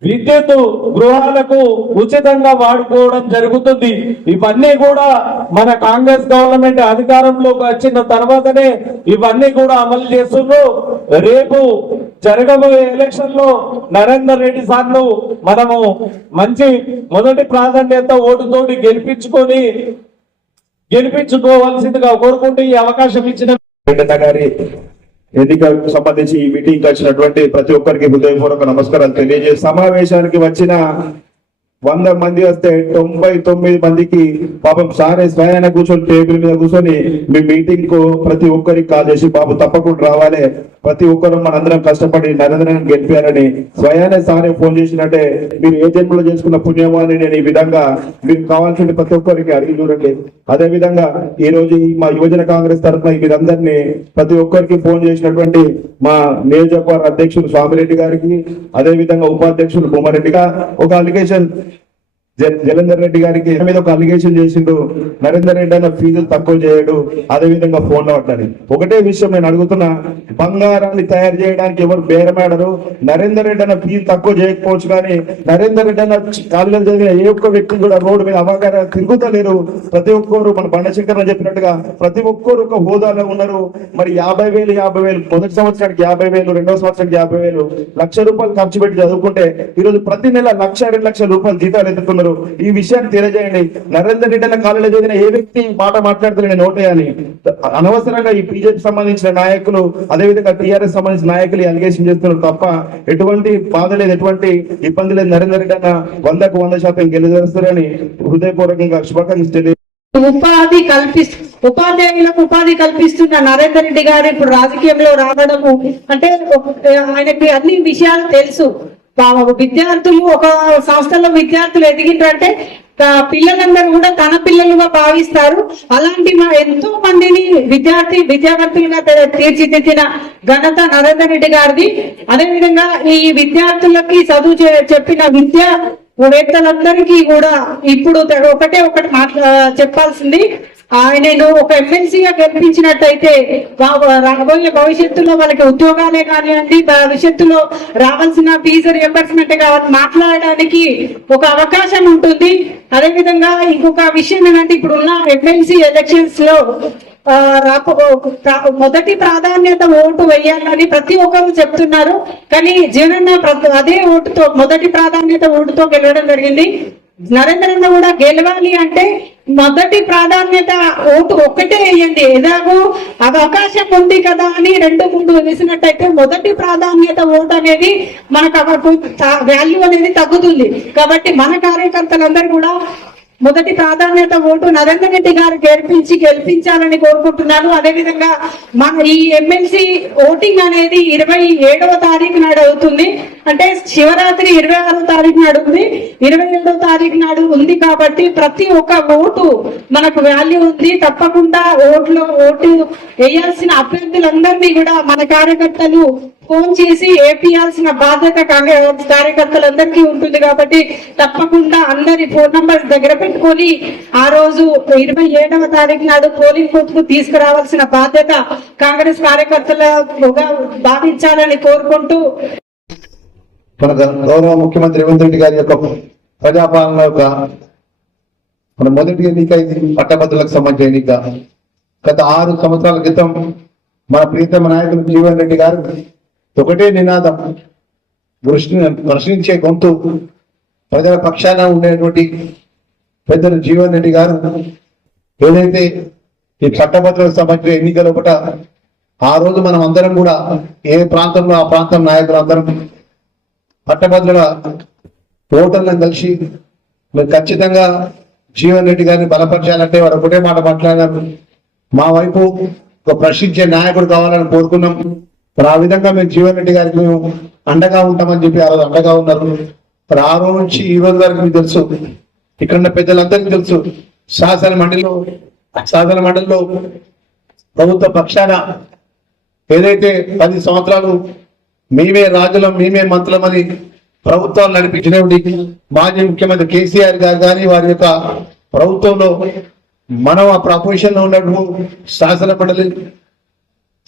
విద్యుత్ గృహాలకు ఉచితంగా వాడుకోవడం జరుగుతుంది. ఇవన్నీ కూడా మన కాంగ్రెస్ గవర్నమెంట్ అధికారంలోకి వచ్చిన తర్వాతనే ఇవన్నీ కూడా అమలు చేస్తున్నారు. రేపు జరగబోయే ఎలక్షన్ లో నరేందర్ రెడ్డి సార్ను మనము మంచి మొదటి ప్రాధాన్యత ఓటుతోటి గెలిపించుకోవాల్సిందిగా కోరుకుంటూ ఈ అవకాశం ఇచ్చిన గారి ఎన్నికలకు సంబంధించి ఈ మీటింగ్ వచ్చినటువంటి ప్రతి ఒక్కరికి హృదయపూర్వక నమస్కారాలు తెలియజేసి, సమావేశానికి వచ్చిన 100 మంది వస్తే 99 మందికి పాపం సారే స్వయాన కూర్చొని టేబుల్ మీద కూర్చొని మీ మీటింగ్ కు ప్రతి ఒక్కరికి కాల్ చేసి బాబు తప్పకుండా రావాలి, ప్రతి ఒక్కరు మనందరం కష్టపడి నరేంద్రని గెలిపారని స్వయానే సారే ఫోన్ చేసినట్టే మీరు ఏ జన్మలో చేసుకున్న పుణ్యమో అని నేను ఈ విధంగా మీకు కావాల్సిన ప్రతి ఒక్కరికి అడిగి చూడండి. అదే విధంగా ఈ రోజు మా యువజన కాంగ్రెస్ తరఫున మీరందరినీ ప్రతి ఒక్కరికి ఫోన్ చేసినటువంటి మా నియోజకవర్గ అధ్యక్షులు స్వామిరెడ్డి గారికి, అదే విధంగా ఉపాధ్యక్షులు బొమ్మారెడ్డిగా ఒక అలిగేషన్ జలంధర్ రెడ్డి గారికి మీద ఒక అలిగేషన్ చేసిండు, నరేందర్ రెడ్డి అన్న ఫీజులు తక్కువ చేయడు, అదే విధంగా ఫోన్ లో పడ్డాడు. ఒకటే విషయం నేను అడుగుతున్నా, బంగారాన్ని తయారు చేయడానికి ఎవరు బేరమాడరు. నరేందర్ రెడ్డి అన్న ఫీజు తక్కువ చేయకపోవచ్చు, కానీ నరేందర్ రెడ్డి అన్న కాలేజీలో చదివిన ఏ ఒక్క వ్యక్తి కూడా రోడ్డు మీద అవగాహన తిరుగుతలేరు. ప్రతి ఒక్కరు మన బండశంకర్ చెప్పినట్టుగా ప్రతి ఒక్కరు ఒక హోదాలో ఉన్నారు. మరి 50,000 మొదటి సంవత్సరానికి 50,000, రెండవ సంవత్సరానికి 50,000, ₹1,00,000 ఖర్చు పెట్టి చదువుకుంటే ఈరోజు ప్రతి నెల 1,00,000, 2 లక్షల రూపాయలు జీతాలు ఎత్తుతున్నారు. ఈ విషయాన్ని తెలియజేయండి. నరేందర్ రెడ్డి అన్న కాలేజీలో చదివిన ఏ వ్యక్తి మాట మాట్లాడుతున్నా నేను ఓటేయాలి. అనవసరంగా ఈ బీజేపీ సంబంధించిన నాయకులు, అదేవిధంగా టీఆర్ఎస్ సంబంధించిన నాయకులు అలిగేషన్ చేస్తున్నారు తప్ప ఎటువంటి బాధ లేదు, ఎటువంటి ఇబ్బంది లేదు. నరేందర్ రెడ్డి అన్న 100కు 100% గెలుస్తారని హృదయపూర్వకంగా శుభాకాంక్షలు తెలియ ఉపాధ్యాయులకు ఉపాధి కల్పిస్తున్న నరేందర్ రెడ్డి గారు ఇప్పుడు రాజకీయంలో రావడము అంటే ఆయనకి అన్ని విషయాలు తెలుసు. విద్యార్థులు ఒక సంస్థలో విద్యార్థులు ఎదిగిందంటే పిల్లలందరూ కూడా తన పిల్లలుగా భావిస్తారు. అలాంటి ఎంతో మందిని విద్యార్థులుగా తీర్చిదిద్దిన ఘనత నరేందర్ రెడ్డి గారిది. అదేవిధంగా ఈ విద్యార్థులకి చదువు చెప్పిన విద్యావేత్తలందరికీ కూడా ఇప్పుడు ఒకటి చెప్పాల్సింది, ఆయనను ఒక ఎమ్మెల్సీగా గెలిపించినట్టయితే రాబోయే భవిష్యత్తులో వాళ్ళకి ఉద్యోగాలే కానివ్వండి, భవిష్యత్తులో రావాల్సిన ఫీజు రియంబర్స్మెంట్ కావాలి మాట్లాడడానికి ఒక అవకాశం ఉంటుంది. అదేవిధంగా ఇంకొక విషయం ఏంటంటే ఇప్పుడున్న ఎమ్మెల్సీ ఎలక్షన్స్ లో మొదటి ప్రాధాన్యత ఓటు వేయాలని ప్రతి ఒక్కరు చెప్తున్నారు. కానీ జగన్ అదే ఓటుతో మొదటి ప్రాధాన్యత ఓటుతో గెలవడం జరిగింది. నరేంద్ర రెడ్డి కూడా గెలవాలి అంటే మొదటి ప్రాధాన్యత ఓటు ఒక్కటే వేయండి. ఎలాగో అవకాశం ఉంది కదా అని 2-3 వేసినట్టయితే మొదటి ప్రాధాన్యత ఓటు అనేది మనకు వాల్యూ అనేది తగ్గుతుంది. కాబట్టి మన కార్యకర్తలందరూ కూడా మొదటి ప్రాధాన్యత ఓటు నరేందర్ రెడ్డి గారు గెలిపించాలని కోరుకుంటున్నాను. అదేవిధంగా మన ఈ ఎమ్మెల్సీ ఓటింగ్ అనేది 27వ తారీఖు నాడు అవుతుంది. అంటే శివరాత్రి 26వ తారీఖు నాడు ఉంది, 27వ తారీఖు నాడు ఉంది. కాబట్టి ప్రతి ఒక్క ఓటు మనకు వాల్యూ ఉంది. తప్పకుండా ఓటు వేయాల్సిన అభ్యర్థులందరినీ కూడా మన కార్యకర్తలు ఫోన్ చేసి ఏపీయాల్సిన బాధ్యత కార్యకర్తలందరికీ ఉంటుంది. కాబట్టి తప్పకుండా అందరి ఫోన్ నంబర్ దగ్గర పెట్టుకొని ఆ రోజు 27వ తారీఖు నాడు పోలింగ్ బూత్ కు తీసుకురావాల్సిన బాధ్యత కాంగ్రెస్ కార్యకర్తలుగా భావించాలని కోరుకుంటూ మన గౌరవ ముఖ్యమంత్రి రేవంత్ రెడ్డి గారి యొక్క ప్రజాపాలన యొక్క మన మొదటి ఎన్నిక ఇది పట్టభద్రులకు సంబంధించిన ఎన్నిక. గత 6 సంవత్సరాల క్రితం మన ప్రీతమ నాయకులు జీవన్ రెడ్డి గారు ఒకటే నినాదం, ప్రశ్నించే గొంతు, ప్రజల పక్షాన ఉండేటువంటి పెద్దలు జీవన్ రెడ్డి గారు ఏదైతే ఈ చట్టభద్రులకు సంబంధించిన ఎన్నికల ఒకట ఆ రోజు మనం అందరం కూడా ఏ ప్రాంతంలో ఆ ప్రాంతం నాయకులు అందరం పట్టభద్రుల ఓటర్లను కలిసి మీరు ఖచ్చితంగా జీవన్ రెడ్డి గారిని బలపరచాలంటే వారు ఒకటే మాట మాట్లాడారు, మా వైపు ఒక ప్రశ్నించే నాయకుడు కావాలని కోరుకున్నాం. మరి ఆ విధంగా మేము జీవన్ రెడ్డి గారికి మేము అండగా ఉంటామని చెప్పి ఆ రోజు అండగా ఉన్నారు. మరి ఆ రోజు నుంచి ఈ రోజు వరకు మీకు తెలుసు, ఇక్కడ ఉన్న పెద్దలందరికీ తెలుసు, శాసన మండలిలో ప్రభుత్వ పక్షాన ఏదైతే 10 సంవత్సరాలు మేమే రాజులం మేమే మంత్రులమని ప్రభుత్వాలు నడిపించినటువంటి మాజీ ముఖ్యమంత్రి కేసీఆర్ గారు కానీ వారి యొక్క ప్రభుత్వంలో మనం ఆ ప్రపోజిషన్ లో ఉన్నట్టు శాసన మండలి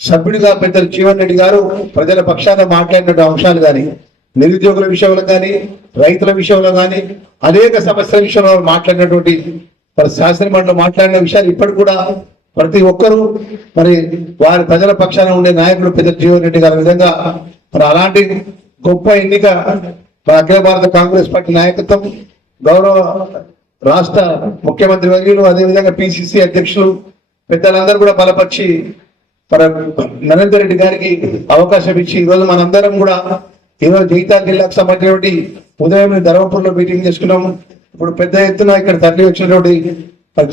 సభ్యుడిగా పెద్దలు జీవన్ రెడ్డి గారు ప్రజల పక్షాన మాట్లాడిన అంశాలు కానీ, నిరుద్యోగుల విషయంలో కానీ, రైతుల విషయంలో కానీ, అనేక సమస్యల విషయంలో మాట్లాడినటువంటి శాసన మండలి మాట్లాడిన విషయాలు ఇప్పటికి కూడా ప్రతి ఒక్కరూ మరి వారి ప్రజల పక్షాన ఉండే నాయకుడు పెద్ద జీవన్ రెడ్డి గారి విధంగా మరి అలాంటి గొప్ప ఎన్నిక అఖిల భారత కాంగ్రెస్ పార్టీ నాయకత్వం, గౌరవ రాష్ట్ర ముఖ్యమంత్రి వర్యులు, అదేవిధంగా పిసిసి అధ్యక్షులు పెద్దలందరూ కూడా బలపరిచి మన నరేందర్ రెడ్డి గారికి అవకాశం ఇచ్చి ఈరోజు మనందరం కూడా ఈరోజు జగిత్యాల జిల్లాకు సంబంధించినటువంటి ఉదయం ధర్మపురంలో మీటింగ్ చేసుకున్నాము. ఇప్పుడు పెద్ద ఎత్తున ఇక్కడ తరలి వచ్చినటువంటి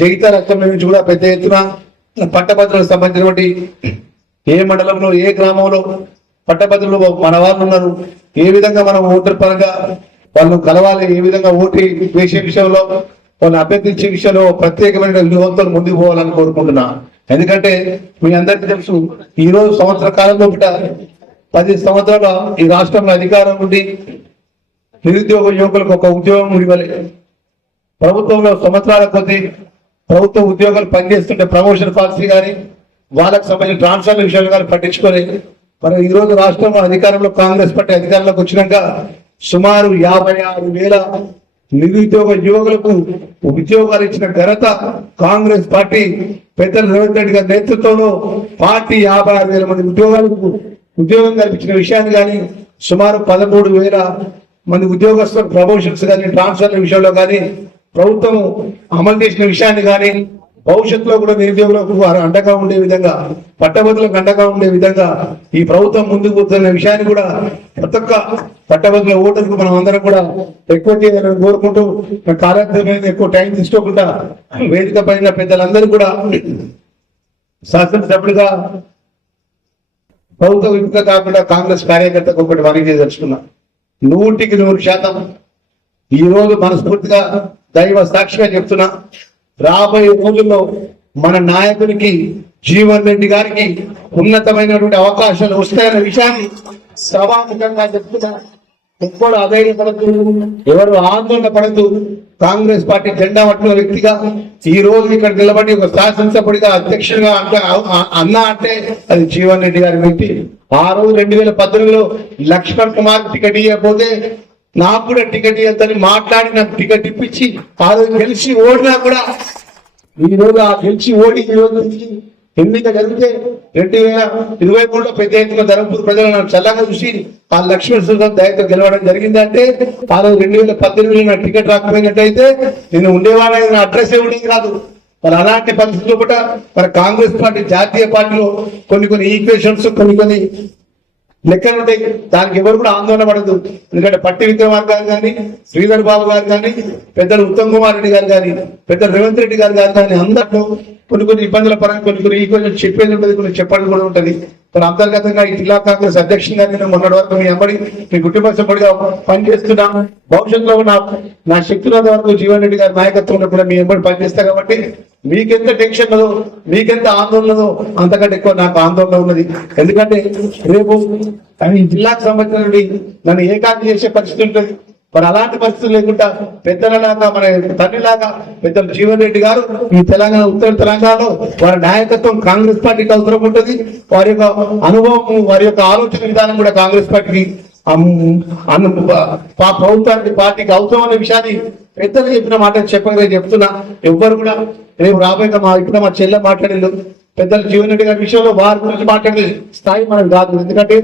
జగిత్యాల అసెంబ్లీ నుంచి కూడా పెద్ద ఎత్తున పట్టభద్రులకు సంబంధించినటువంటి ఏ మండలంలో ఏ గ్రామంలో పట్టభద్రులు మన వాళ్ళు ఉన్నారు, ఏ విధంగా మనం ఓటర్ పరంగా వాళ్ళు కలవాలి, ఏ విధంగా ఓటు వేసే విషయంలో వాళ్ళు అభ్యర్థించే విషయంలో ప్రత్యేకమైన వ్యూహంతో ముందుకు పోవాలని కోరుకుంటున్నా. ఎందుకంటే మీ అందరికీ తెలుసు, ఈ రోజు సంవత్సర కాలంలో 10 సంవత్సరాల ఈ రాష్ట్రంలో అధికారం ఉండి నిరుద్యోగ యువకులకు ఒక ఉద్యోగం ఇవ్వలేదు. ప్రభుత్వంలో సంవత్సరాల కొద్దీ ప్రభుత్వ ఉద్యోగాలు పనిచేస్తుంటే ప్రమోషన్ పాలసీ కానీ వాళ్ళకు సంబంధించిన ట్రాన్స్ఫర్ విషయాలు కానీ పట్టించుకోలేదు. మరి ఈ రోజు రాష్ట్రంలో అధికారంలో కాంగ్రెస్ పార్టీ అధికారంలోకి వచ్చినాక సుమారు 56,000 నిరుద్యోగ యువకులకు ఉద్యోగాలు ఇచ్చిన ఘనత కాంగ్రెస్ పార్టీ పెద్దలు రేవంత్ రెడ్డి గారి నేతృత్వంలో పార్టీ 56,000 మంది ఉద్యోగం కల్పించిన విషయాన్ని కానీ, సుమారు 13,000 మంది ఉద్యోగస్తులకు ప్రమోషన్స్ కానీ ట్రాన్స్ఫర్ల విషయంలో కానీ ప్రభుత్వం అమలు చేసిన విషయాన్ని కానీ, భవిష్యత్తులో కూడా నిరుద్యోగులకు అండగా ఉండే విధంగా, పట్టభద్రులకు అండగా ఉండే విధంగా ఈ ప్రభుత్వం ముందుకు పోతున్న విషయాన్ని కూడా ప్రతి ఒక్క పట్టభద్రుల ఓటర్కు మనం అందరం కూడా ఎక్కువ చేయాలని కోరుకుంటూ కార్యక్రమం ఎక్కువ టైం తీసుకోకుండా వేదిక పైన పెద్దలందరూ కూడా శాసనసభ్యులుగా ప్రభుత్వ విముఖ కాకుండా కాంగ్రెస్ కార్యకర్తకు ఒకటి మనకి తెలుసుకున్నా, 100% ఈ రోజు మనస్ఫూర్తిగా దైవ సాక్షిగా చెప్తున్నా, రాబోయే రోజుల్లో మన నాయకునికి జీవన్ రెడ్డి గారికి ఉన్నతమైనటువంటి అవకాశాలు వస్తాయన్న విషయాన్ని సభాముఖంగా చెప్తున్నా. ఎప్పుడు అధైర్యపడద్దు, ఎవరు ఆందోళన పడద్దు. కాంగ్రెస్ పార్టీ జెండా పట్టుకున్న వ్యక్తిగా ఈ రోజు ఇక్కడ నిలబడి ఒక శాసనసభ్యుడిగా అధ్యక్షుడిగా అన్నా అంటే అది జీవన్ రెడ్డి గారి వ్యక్తి. ఆ రోజు 2018లో లక్ష్మణ్ కుమార్ టికెట్ ఇవ్వకపోతే నాకు కూడా టికెట్ ఇవ్వద్దని మాట్లాడి నాకు టికెట్ ఇప్పించి ఆ రోజు గెలిచి ఓడినా కూడా ఈ రోజు ఆ గెలిచి ఓడి ఈ రోజు ఎన్నిక జరిగితే 2023లో పెద్ద ఎత్తున ధర్మపురి ప్రజలు నాకు చల్లగా చూసి ఆ లక్ష్మణ్ సుందర్ దయతో గెలవడం జరిగింది. అంటే ఆ రోజు 2018లో నాకు టికెట్ రాకపోయినట్టయితే నేను ఉండేవాళ్ళని నా అడ్రస్ ఉండేది కాదు. మరి అలాంటి పరిస్థితుల్లో కూడా మరి కాంగ్రెస్ పార్టీ జాతీయ పార్టీలో కొన్ని ఈక్వేషన్స్ కొన్ని లెక్కలు ఉంటాయి. దానికి ఎవరు కూడా ఆందోళన పడదు. ఎందుకంటే పట్టి విక్రమార్ గారు కానీ, శ్రీధర్ బాబు గారు కానీ, పెద్దలు ఉత్తమ్ కుమార్ రెడ్డి గారు కానీ, పెద్దలు రేవంత్ రెడ్డి గారు కానీ అందరిలో కొన్ని ఇబ్బందుల పరంగా కొన్ని కొంచెం చెప్పేది ఉంటుంది, కొన్ని చెప్పడం కూడా ఉంటుంది. మరి అంతర్గతంగా ఈ జిల్లా కాంగ్రెస్ అధ్యక్షునిగా నేను మొన్నటి వరకు మీ అమ్మడి మీ కుటుంబ సభ్యుడిగా పనిచేస్తున్నా. భవిష్యత్తులో నా శక్తులంత వరకు జీవన్ రెడ్డి గారి నాయకత్వంలో కూడా మీ అమ్మడి పనిచేస్తా. కాబట్టి మీకెంత టెన్షన్ ఉన్నదో, మీకెంత ఆందోళన ఉన్నదో అంతకంటే ఎక్కువ నాకు ఆందోళన ఉన్నది. ఎందుకంటే రేపు ఈ జిల్లాకు సంబంధించిన నన్ను ఏకాగ్ర చేసే పరిస్థితి ఉంటుంది. మరి అలాంటి పరిస్థితులు లేకుండా పెద్దలలాగా మన తండ్రిలాగా పెద్దలు జీవన్ రెడ్డి గారు ఈ తెలంగాణ ఉత్తర తెలంగాణలో వారి నాయకత్వం కాంగ్రెస్ పార్టీకి అవసరం ఉంటుంది. వారి యొక్క అనుభవం, వారి యొక్క ఆలోచన విధానం కూడా కాంగ్రెస్ పార్టీకి ప్రభుత్వానికి పార్టీకి అవసరం అనే విషయాన్ని పెద్దలు చెప్పిన మాట చెప్పగా చెప్తున్నా. ఎవ్వరు కూడా రేపు రాబోయే ఇప్పుడు మా చెల్లె మాట్లాడలేదు. పెద్దలు జీవన్ రెడ్డి గారి విషయంలో వారి గురించి మాట్లాడే స్థాయి మనకు కాదు. ఎందుకంటే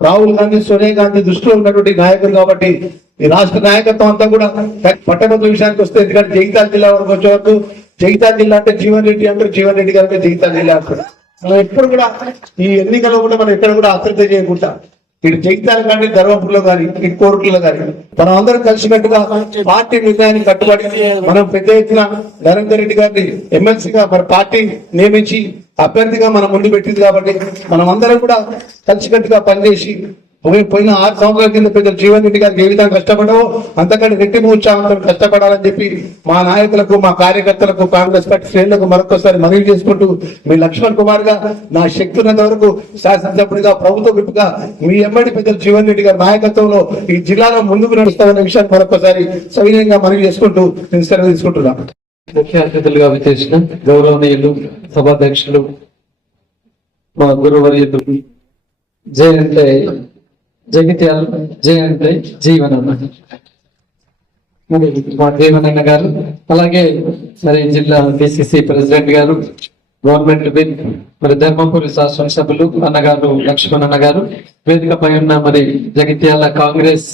రాహుల్ గాంధీ, సోనియా గాంధీ దృష్టిలో ఉన్నటువంటి నాయకులు కాబట్టి ఈ రాష్ట్ర నాయకత్వం అంతా కూడా పట్టభద్రుల విషయానికి వస్తే, ఎందుకంటే జగిత్యాల జిల్లా వరకు వచ్చే వరకు జగిత్యాల జిల్లా అంటే జీవన్ రెడ్డి అంటారు, జీవన్ రెడ్డి గారు జగిత్యాల జిల్లా అంటారు. మనం ఎప్పుడు కూడా ఈ ఎన్నికల్లో కూడా మనం ఎక్కడ కూడా అశ్రద్ధ చేయకుండా ఇటు జగిత్యాల కానీ, ధర్మపురిలో కానీ, ఇటు కోరుట్లలో కానీ మనం అందరం కలిసినట్టుగా పార్టీ నిర్ణయానికి కట్టుబడి మనం పెద్ద ఎత్తున నరేందర్ రెడ్డి గారిని ఎమ్మెల్సీగా మరి పార్టీ నియమించి అభ్యర్థిగా మనం ముందు పెట్టింది. కాబట్టి మనం అందరం కూడా కలిసికట్టుగా పనిచేసి పోయిన 6 సంవత్సరాల కింద పెద్దలు జీవన్ రెడ్డి గారికి ఏ విధంగా కష్టపడవో అంతకంటే రెట్టింపు ఉత్సాహంతో కష్టపడాలని చెప్పి మా నాయకులకు, మా కార్యకర్తలకు, కాంగ్రెస్ పార్టీ శ్రేణులకు మరొకసారి మనవి చేసుకుంటూ, మీ లక్ష్మణ్ కుమార్ గా నా శక్తున్నంత వరకు శాసనసభ్యుడిగా, ప్రభుత్వ విప్పుగా మీ ఎమ్మడి పెద్దలు జీవన్ రెడ్డి గారి నాయకత్వంలో ఈ జిల్లాలో ముందుకు నడుస్తామనే విషయాన్ని మరొకసారి సవినయంగా మనవి చేసుకుంటూ నేను సెలవు తీసుకుంటున్నాను. ముఖ్య అతిథులుగా విచ్చేసిన గౌరవనీయులు, సభాధ్యక్షులు, మా గురువర్యులు జై అంటే జగిత్యాల, జై అంటే జీవన్ అన్న, మరి మా జీవన్ అన్న గారు, అలాగే మరి జిల్లా పిసిసి ప్రెసిడెంట్ గారు, గవర్నమెంట్ బిల్ మరి ధర్మపురి శాసనసభ్యులు అన్నగారు లక్ష్మణ్ అన్న గారు, వేదికపై ఉన్న మరి జగిత్యాల కాంగ్రెస్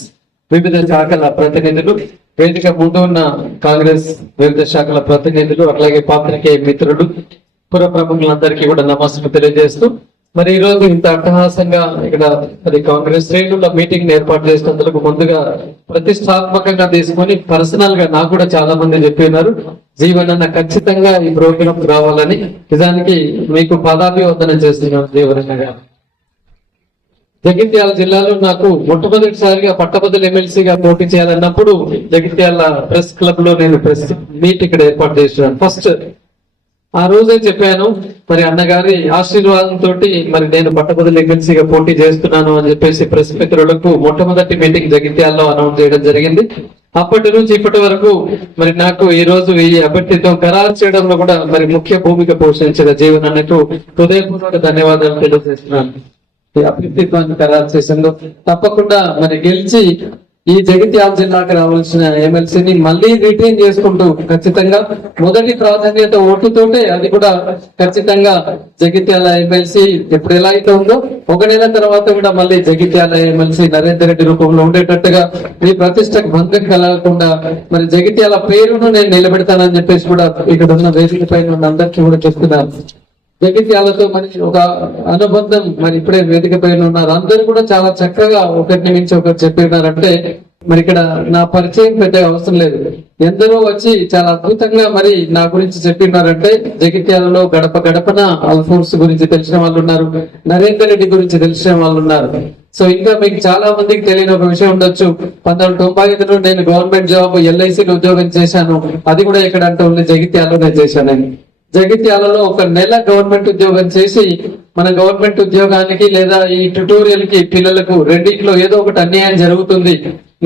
వివిధ శాఖల ప్రతినిధులు, వేదిక ముందు ఉన్న కాంగ్రెస్ వివిధ శాఖల ప్రతినిధులు, అలాగే పాత్రికేయ మిత్రులు, పుర ప్రముఖులందరికీ కూడా నమస్కారం తెలియజేస్తూ, మరి ఈ రోజు ఇంత అట్టహాసంగా ఇక్కడ మరి కాంగ్రెస్ శ్రేణుల మీటింగ్ ఏర్పాటు చేసినందుకు ముందుగా ప్రతిష్టాత్మకంగా తీసుకొని పర్సనల్ గా నాకు కూడా చాలా మంది చెప్పినారు, జీవన్ అన్న ఖచ్చితంగా ఈ ప్రోగ్రామ్ రావాలని. నిజానికి మీకు పాదాభివందనం చేస్తున్నాను జీవన్ గారు. జగిత్యాల జిల్లాలో నాకు మొట్టమొదటిసారిగా పట్టభద్రుల ఎమ్మెల్సీగా పోటీ చేయాలన్నప్పుడు జగిత్యాల ప్రెస్ క్లబ్ లో నేను ప్రెస్ మీట్ ఇక్కడ ఏర్పాటు చేస్తున్నాను. ఫస్ట్ ఆ రోజే చెప్పాను, మరి అన్నగారి ఆశీర్వాదంతో మరి నేను పట్టభద్రుల ఎమ్మెల్సీగా పోటీ చేస్తున్నాను అని చెప్పేసి ప్రెస్ మిత్రులకు మొట్టమొదటి మీటింగ్ జగిత్యాలలో అనౌన్స్ చేయడం జరిగింది. అప్పటి నుంచి ఇప్పటి వరకు మరి నాకు ఈ రోజు ఈ అభ్యర్థిత్వం ఖరారు చేయడంలో కూడా మరి ముఖ్య భూమిక పోషించిన జీవన్ అన్నకు హృదయపూర్వక ధన్యవాదాలు తెలియజేస్తున్నాను. ఈ అభ్యర్థిత్వాన్ని ఖరారు చేసిందో తప్పకుండా మరి గెలిచి ఈ జగిత్యాల జిల్లాకు రావాల్సిన ఎమ్మెల్సీని మళ్ళీ రిటైన్ చేసుకుంటూ ఖచ్చితంగా మొదటి ప్రాధాన్యత ఓటుతోటే, అది కూడా ఖచ్చితంగా జగిత్యాల ఎమ్మెల్సీ ఎప్పుడు ఎలా అయితే ఉందో 1 నెల తర్వాత కూడా మళ్ళీ జగిత్యాల ఎమ్మెల్సీ నరేందర్ రెడ్డి రూపంలో ఉండేటట్టుగా ఈ ప్రతిష్టకు భంగం కలగకుండా మరి జగిత్యాల పేరును నేను నిలబెడతానని చెప్పేసి కూడా ఇక్కడ ఉన్న వేదిక పైన ఉన్న అందరికీ కూడా చెప్తున్నాను. జగిత్యాలతో మరి ఒక అనుబంధం మరి ఇప్పుడే వేదిక పైన ఉన్నారు, అందరూ కూడా చాలా చక్కగా ఒకరిని మించి ఒకరు చెప్పినారంటే మరి ఇక్కడ నా పరిచయం పెట్టే అవసరం లేదు. ఎందరో వచ్చి చాలా అద్భుతంగా మరి నా గురించి చెప్పినారంటే, జగిత్యాలలో గడప గడపన అల్ఫోర్స్ గురించి తెలిసిన వాళ్ళు ఉన్నారు, నరేందర్ రెడ్డి గురించి తెలిసిన వాళ్ళు ఉన్నారు. సో ఇంకా మీకు చాలా మందికి తెలియని ఒక విషయం ఉండొచ్చు, 1995లో నేను గవర్నమెంట్ జాబ్ LICలో ఉద్యోగం చేశాను. అది కూడా ఎక్కడ అంటే ఉంది జగిత్యాలలోనే చేశానని. జగిత్యాలలో 1 నెల గవర్నమెంట్ ఉద్యోగం చేసి మన గవర్నమెంట్ ఉద్యోగానికి లేదా ఈ ట్యుటోరియల్ కి పిల్లలకు రెండింటిలో ఏదో ఒకటి అన్యాయం జరుగుతుంది,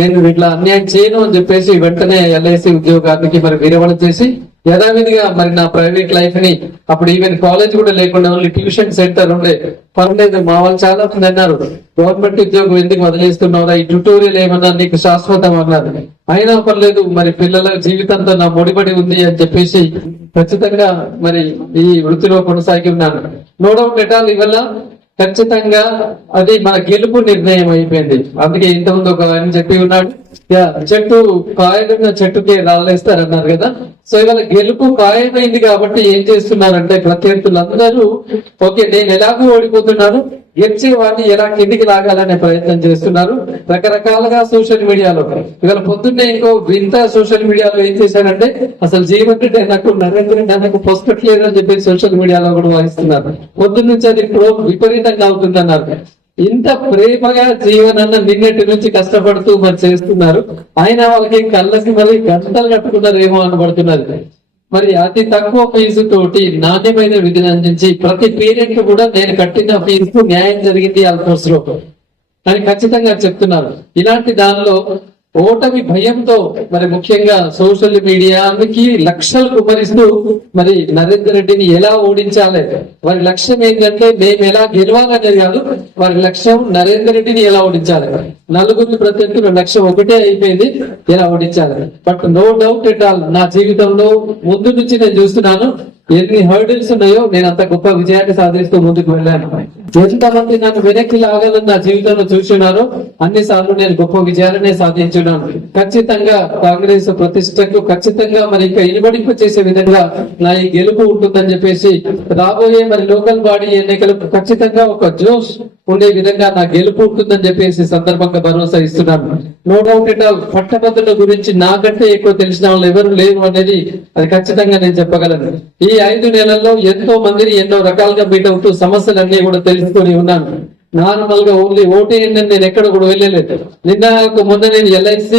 నేను ఇట్లా అన్యాయం చేయను అని చెప్పేసి వెంటనే LIC ఉద్యోగానికి మరి విరమణ చేసి యథావిధిగా మరి నా ప్రైవేట్ లైఫ్ ని, అప్పుడు ఈవెన్ కాలేజ్ కూడా లేకుండా ఓన్లీ ట్యూషన్ సెంటర్ ఉండే, పర్లేదు మా వాళ్ళు చాలా మంది అన్నారు గవర్నమెంట్ ఉద్యోగం ఎందుకు వదిలేస్తున్నావురా, ఈ ట్యుటోరియల్ ఏమన్నా నీకు శాశ్వతం అన్నారు. అయినా పర్లేదు మరి పిల్లల జీవితంతో నా ముడిపడి ఉంది అని చెప్పేసి ఖచ్చితంగా మరి ఈ వృత్తిలో కొనసాగి ఉన్నాను. నో డౌట్ ఎట్ ఆల్ ఇవల్ల ఖచ్చితంగా అది మన గెలుపు నిర్ణయం అయిపోయింది. అందుకే ఇంతకుముందు ఒక ఆయన చెప్పి ఉన్నాడు, చెట్టు కాయలున్న చెట్టుకే రాళ్ళేస్తారన్నారు కదా. సో ఇవాళ గెలుపు ఖాయమైంది కాబట్టి ఏం చేస్తున్నారంటే ప్రత్యర్థులందరూ ఓకే నేను ఎలాగో ఓడిపోతున్నాను, గెలిచే వాడిని ఎలా కిందికి లాగాలనే ప్రయత్నం చేస్తున్నారు రకరకాలుగా సోషల్ మీడియాలో. ఇవాళ పొద్దున్నే ఇంకో వింత సోషల్ మీడియాలో ఏం చేశారంటే అసలు జీవన్ రెడ్డి నాకు నరేంద్ర రెడ్డి నాకు పొసగట్లేదు అని చెప్పి సోషల్ మీడియాలో కూడా వాయిస్తున్నారు. పొద్దున్న నుంచి అది ఇప్పుడు విపరీతంగా అవుతుందన్నారు. ఇంత ప్రేమగా జీవనన్న నిన్నటి నుంచి కష్టపడుతూ మరి చేస్తున్నారు. ఆయన వాళ్ళకి కళ్ళకి మళ్ళీ గంటలు కట్టుకున్నారేమో అనబడుతున్నది. మరి అతి తక్కువ ఫీజు తోటి నాణ్యమైన విధిని అందించి ప్రతి పేరెంట్ కూడా నేను కట్టిన ఫీజుకు న్యాయం జరిగింది ఆల్మోస్ట్ లో అని ఖచ్చితంగా చెప్తున్నారు. ఇలాంటి దానిలో ఓటమి భయంతో మరి ముఖ్యంగా సోషల్ మీడియాకి లక్షలు కుమరిస్తూ మరి నరేందర్ రెడ్డిని ఎలా ఓడించాలి, వారి లక్ష్యం ఏంటంటే మేము ఎలా గెలవాలనేది కాదు, వారి లక్ష్యం నరేందర్ రెడ్డిని ఎలా ఓడించాలి. నలుగురు ప్రత్యర్థుల లక్ష్యం ఒకటే అయిపోయింది, ఎలా ఓడించాలి. But no doubt at all నా జీవితంలో ముందు నుంచి నేను చూస్తున్నాను ఎన్ని హర్డిల్స్ ఉన్నాయో నేను అంత గొప్ప విజయాన్ని సాధిస్తూ ముందుకు వెళ్ళాను. ఎంతమంది నన్ను వెనక్కి లాగాలని నా జీవితంలో చూస్తున్నారో అన్ని సార్లు నేను గొప్ప విజయాలనే సాధించున్నాను. ఖచ్చితంగా కాంగ్రెస్ ప్రతిష్టకు ఖచ్చితంగా మరి ఇంకా ఇనుబడింపు చేసే విధంగా నా ఈ గెలుపు ఉంటుందని చెప్పేసి రాబోయే మరి లోకల్ బాడీ ఎన్నికలకు ఖచ్చితంగా ఒక జోష్ ఉండే విధంగా నా గెలుపు ఉంటుందని చెప్పేసి సందర్భంగా భరోసా ఇస్తున్నాను. నో డౌట్ ఎట్ ఆల్ పట్టభద్రుల గురించి నాకంటే ఎక్కువ తెలిసిన వాళ్ళు ఎవరు లేరు అనేది అది ఖచ్చితంగా నేను చెప్పగలను. ఈ 5 నెలల్లో ఎంతో మందిని ఎన్నో రకాలుగా మీట్ అవుతూ సమస్యలన్నీ కూడా తెలుసుకొని ఉన్నాను. నార్మల్ గా ఓన్లీ ఓటేయండి నేను ఎక్కడ కూడా వెళ్ళలేదు. నిన్న మొన్న నేను LIC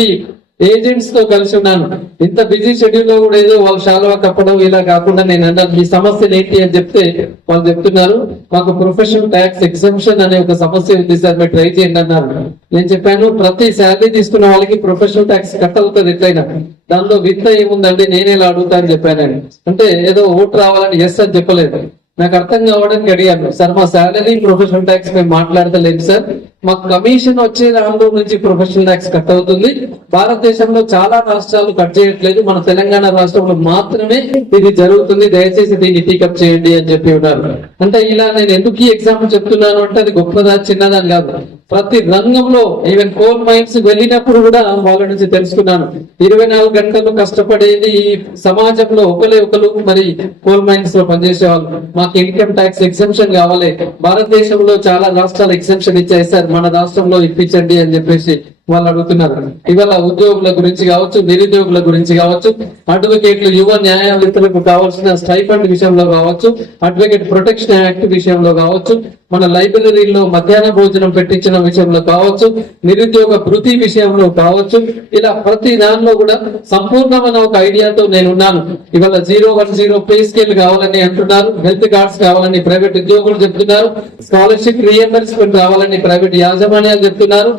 ఏజెంట్స్ తో కలిసి ఉన్నాను. ఇంత బిజీ షెడ్యూల్ లో కూడా ఏదో వాళ్ళు శాలువా కప్పడం ఇలా కాకుండా నేను అన్నాను మీ సమస్యలు ఏంటి అని చెప్తే వాళ్ళు చెప్తున్నారు మాకు ప్రొఫెషనల్ ట్యాక్స్ ఎగ్జంప్షన్ అనే ఒక సమస్య ఉంది సార్ మీరు ట్రై చేయండి అన్నారు. నేను చెప్పాను ప్రతి శాలరీ తీసుకున్న వాళ్ళకి ప్రొఫెషనల్ ట్యాక్స్ కట్ అవుతుంది ఎట్లయినా, దానిలో వింత ఏముందండి నేనేలా అడుగుతా అని చెప్పాను. అంటే ఏదో ఓటు రావాలని ఎస్ అని చెప్పలేదు. నాకు అర్థం కావడానికి అడిగాను సార్ మా శాలరీ ప్రొఫెషనల్ ట్యాక్స్ మేము మాట్లాడతలేదు సార్, మాకు కమిషన్ వచ్చే దానిలో నుంచి ప్రొఫెషనల్ ట్యాక్స్ కట్ అవుతుంది. భారతదేశంలో చాలా రాష్ట్రాలు కట్ చేయట్లేదు, మన తెలంగాణ రాష్ట్రంలో మాత్రమే ఇది జరుగుతుంది, దయచేసి దీన్ని టేకప్ చేయండి అని చెప్పి ఉన్నారు. అంటే ఇలా నేను ఎందుకు ఈ ఎగ్జాంపుల్ చెప్తున్నాను అంటే అది గొప్పదా చిన్నదని కాదు, ప్రతి రంగంలో ఈవెన్ కోల్ మైన్స్ వెళ్ళినప్పుడు కూడా వాళ్ళ నుంచి తెలుసుకున్నాను. 24 గంటలు కష్టపడేది ఈ సమాజంలో ఒకరు మరి కోల్ మైన్స్ లో పనిచేసేవాళ్ళు. మాకు ఇన్కమ్ ట్యాక్స్ ఎగ్జంప్షన్ కావాలి, భారతదేశంలో చాలా రాష్ట్రాలు ఎగ్జంప్షన్ ఇచ్చాయి సార్ మన రాష్ట్రంలో ఇప్పించండి అని చెప్పేసి వాళ్ళు అడుగుతున్నారు. ఇవాళ ఉద్యోగుల గురించి కావచ్చు, నిరుద్యోగుల గురించి కావచ్చు, అడ్వకేట్లు యువ న్యాయవేత్తలకు కావాల్సిన స్టైఫండ్ విషయంలో కావచ్చు, అడ్వకేట్ ప్రొటెక్షన్ యాక్ట్ విషయంలో కావచ్చు, మన లైబ్రరీలో మధ్యాహ్న భోజనం పెట్టించిన విషయంలో కావచ్చు, నిరుద్యోగ భృతి విషయంలో కావచ్చు, ఇలా ప్రతి దానిలో కూడా సంపూర్ణమైన ఒక ఐడియాతో నేను ఉన్నాను. ఇవాళ 010 పే స్కేల్ కావాలని అంటున్నారు, హెల్త్ కార్డ్స్ కావాలని ప్రైవేట్ ఉద్యోగులు చెప్తున్నారు, స్కాలర్షిప్ రీఎంబర్స్మెంట్ కావాలని ప్రైవేట్ యాజమాన్యాలు చెప్తున్నారు,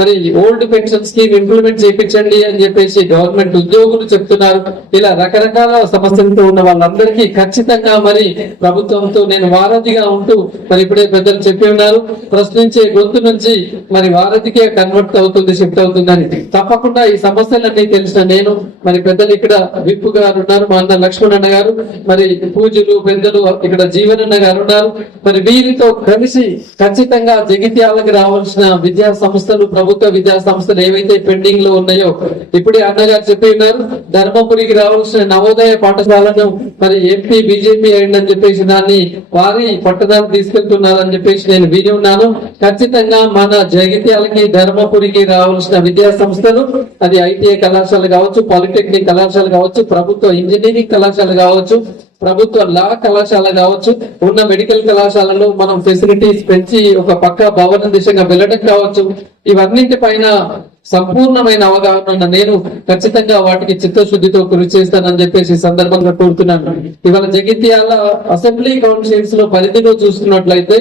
మరి ఓల్డ్ పెన్షన్ స్కీమ్ ఇంప్లిమెంట్ చేయించండి అని చెప్పేసి గవర్నమెంట్ ఉద్యోగులు చెప్తున్నారు. ఇలా రకరకాల సమస్యలతో ఉన్న వాళ్ళందరికీ ఖచ్చితంగా మరి ప్రభుత్వంతో నేను వారధిగా ఉంటూ మరి ఇప్పుడే పెద్దలు చెప్పి ఉన్నారు ప్రశ్నించే గొంతు నుంచి మరి వారధికే కన్వర్ట్ అవుతుంది, షిఫ్ట్ అవుతుందని. తప్పకుండా ఈ సమస్యలన్నీ తెలిసిన నేను మరి పెద్దలు ఇక్కడ విప్పు గారు ఉన్నారు, మా అన్న లక్ష్మణ్ అన్న గారు, మరి పూజలు పెద్దలు ఇక్కడ జీవనన్న గారు ఉన్నారు. మరి వీరితో కలిసి ఖచ్చితంగా జగిత్యాలకు రావాల్సిన విద్యా సంస్థలు ప్రభుత్వ విద్యా సంస్థలు ఏవైతే పెండింగ్ లో ఉన్నాయో ఇప్పుడే అన్నగారు చెప్పి ఉన్నారు, ధర్మపురికి రావాల్సిన నవోదయ పాఠశాలను మరి ఎంపీ బీజేపీ అయిందని చెప్పేసి దాన్ని వారి పట్టణాలు తీసుకెళ్తున్నారని చెప్పేసి నేను విని ఉన్నాను. ఖచ్చితంగా మన జగిత్యాలకి ధర్మపురికి రావాల్సిన విద్యా సంస్థలు అది ITI కళాశాల కావచ్చు, పాలిటెక్నిక్ కళాశాల కావచ్చు, ప్రభుత్వ ఇంజనీరింగ్ కళాశాల కావచ్చు, ప్రభుత్వ లా కళాశాల కావచ్చు, ఉన్న మెడికల్ కళాశాలలో మనం ఫెసిలిటీస్ పెంచి ఒక పక్క భవన దిశగా వెళ్ళడం కావచ్చు, ఇవన్నింటి పైన సంపూర్ణమైన అవగాహన నేను ఖచ్చితంగా వాటికి చిత్తశుద్ధితో కృషి చేస్తానని చెప్పేసి సందర్భంగా కోరుతున్నాను. ఇవాళ జగిత్యాల అసెంబ్లీ కౌన్సిల్స్ లో పరిధిలో చూసుకున్నట్లయితే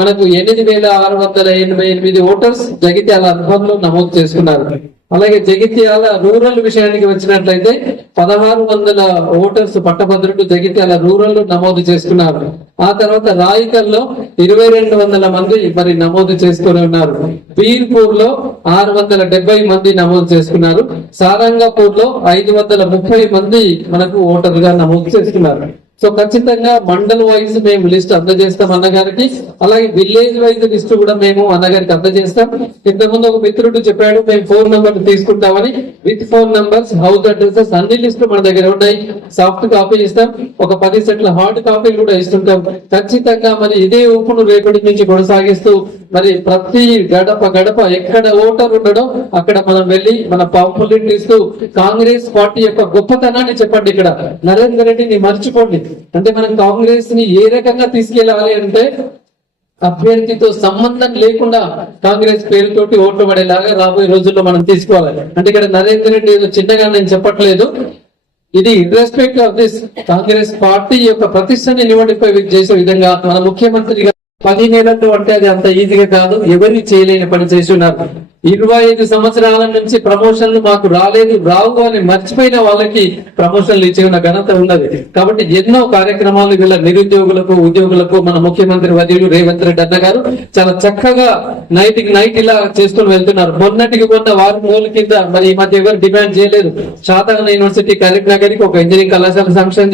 మనకు 8,688 ఓటర్స్ జగిత్యాల అనుభవంలో నమోదు చేసుకున్నారు. అలాగే జగిత్యాల రూరల్ విషయానికి వచ్చినట్లయితే 1,600 ఓటర్స్ పట్టభద్రులు జగిత్యాల రూరల్ లో నమోదు చేసుకున్నారు. ఆ తర్వాత రాయికల్లో 2,200 మంది మరి నమోదు చేసుకుని ఉన్నారు. బీర్పూర్ లో 670 మంది నమోదు చేసుకున్నారు. సారంగపూర్ లో 530 మంది మనకు ఓటర్లుగా నమోదు చేసుకున్నారు. సో ఖచ్చితంగా మండల్ వైజ్ మేము లిస్ట్ అందజేస్తాం అన్నగారికి, అలాగే విలేజ్ వైజ్ లిస్ట్ కూడా మేము అన్నగారికి అందజేస్తాం. ఇంతకుముందు ఒక మిత్రుడు చెప్పాడు మేము ఫోన్ నెంబర్ తీసుకుంటామని. With phone numbers, house addresses అన్ని లిస్టులు మన దగ్గర ఉన్నాయి. సాఫ్ట్ కాపీ ఇస్తాం, ఒక 10 సెట్ల హార్డ్ కాపీలు కూడా ఇస్తుంటాం. ఖచ్చితంగా మరి ఇదే ఊపును రేపటి నుంచి కొనసాగిస్తూ మరి ప్రతి గడప గడప ఎక్కడ ఓటర్ ఉండడో అక్కడ మనం వెళ్ళి మన పాపులెట్ ఇస్తూ కాంగ్రెస్ పార్టీ యొక్క గొప్పతనాన్ని చెప్పండి. ఇక్కడ నరేందర్ రెడ్డిని మర్చిపోండి. అంటే మనం కాంగ్రెస్ ని ఏ రకంగా తీసుకెళ్లాలి అంటే అభ్యర్థితో సంబంధం లేకుండా కాంగ్రెస్ పేరుతోటి ఓట్లు పడేలాగా రాబోయే రోజుల్లో మనం తీసుకోవాలి. అంటే ఇక్కడ నరేందర్ రెడ్డి ఏదో చిన్నగా నేను చెప్పట్లేదు, ఇది ఇర్రెస్పెక్ట్ ఆఫ్ దిస్ కాంగ్రెస్ పార్టీ యొక్క ప్రతిష్టని నిలబడిపై చేసే విధంగా మన ముఖ్యమంత్రిగా 10 నెలలు అంటే అది అంత ఈజీగా కాదు, ఎవరి చేయలేని పని చేస్తున్నారు. 25 సంవత్సరాల నుంచి ప్రమోషన్లు మాకు రాలేదు, రావు అని మర్చిపోయిన వాళ్ళకి ప్రమోషన్లు ఇచ్చిన ఘనత ఉన్నది. కాబట్టి ఎన్నో కార్యక్రమాలు వీళ్ళ నిరుద్యోగులకు, ఉద్యోగులకు మన ముఖ్యమంత్రి వర్యులు రేవంత్ రెడ్డి అన్న గారు చాలా చక్కగా నైట్ ఇలా చేసుకుని వెళ్తున్నారు. మొన్నటికి మొన్న వారం రోజుల కింద మరి ఈ మధ్య ఎవరు డిమాండ్ చేయలేదు, శాతవాహన యూనివర్సిటీ కరీంనగర్కి ఒక ఇంజనీరింగ్ కళాశాల శాంక్షన్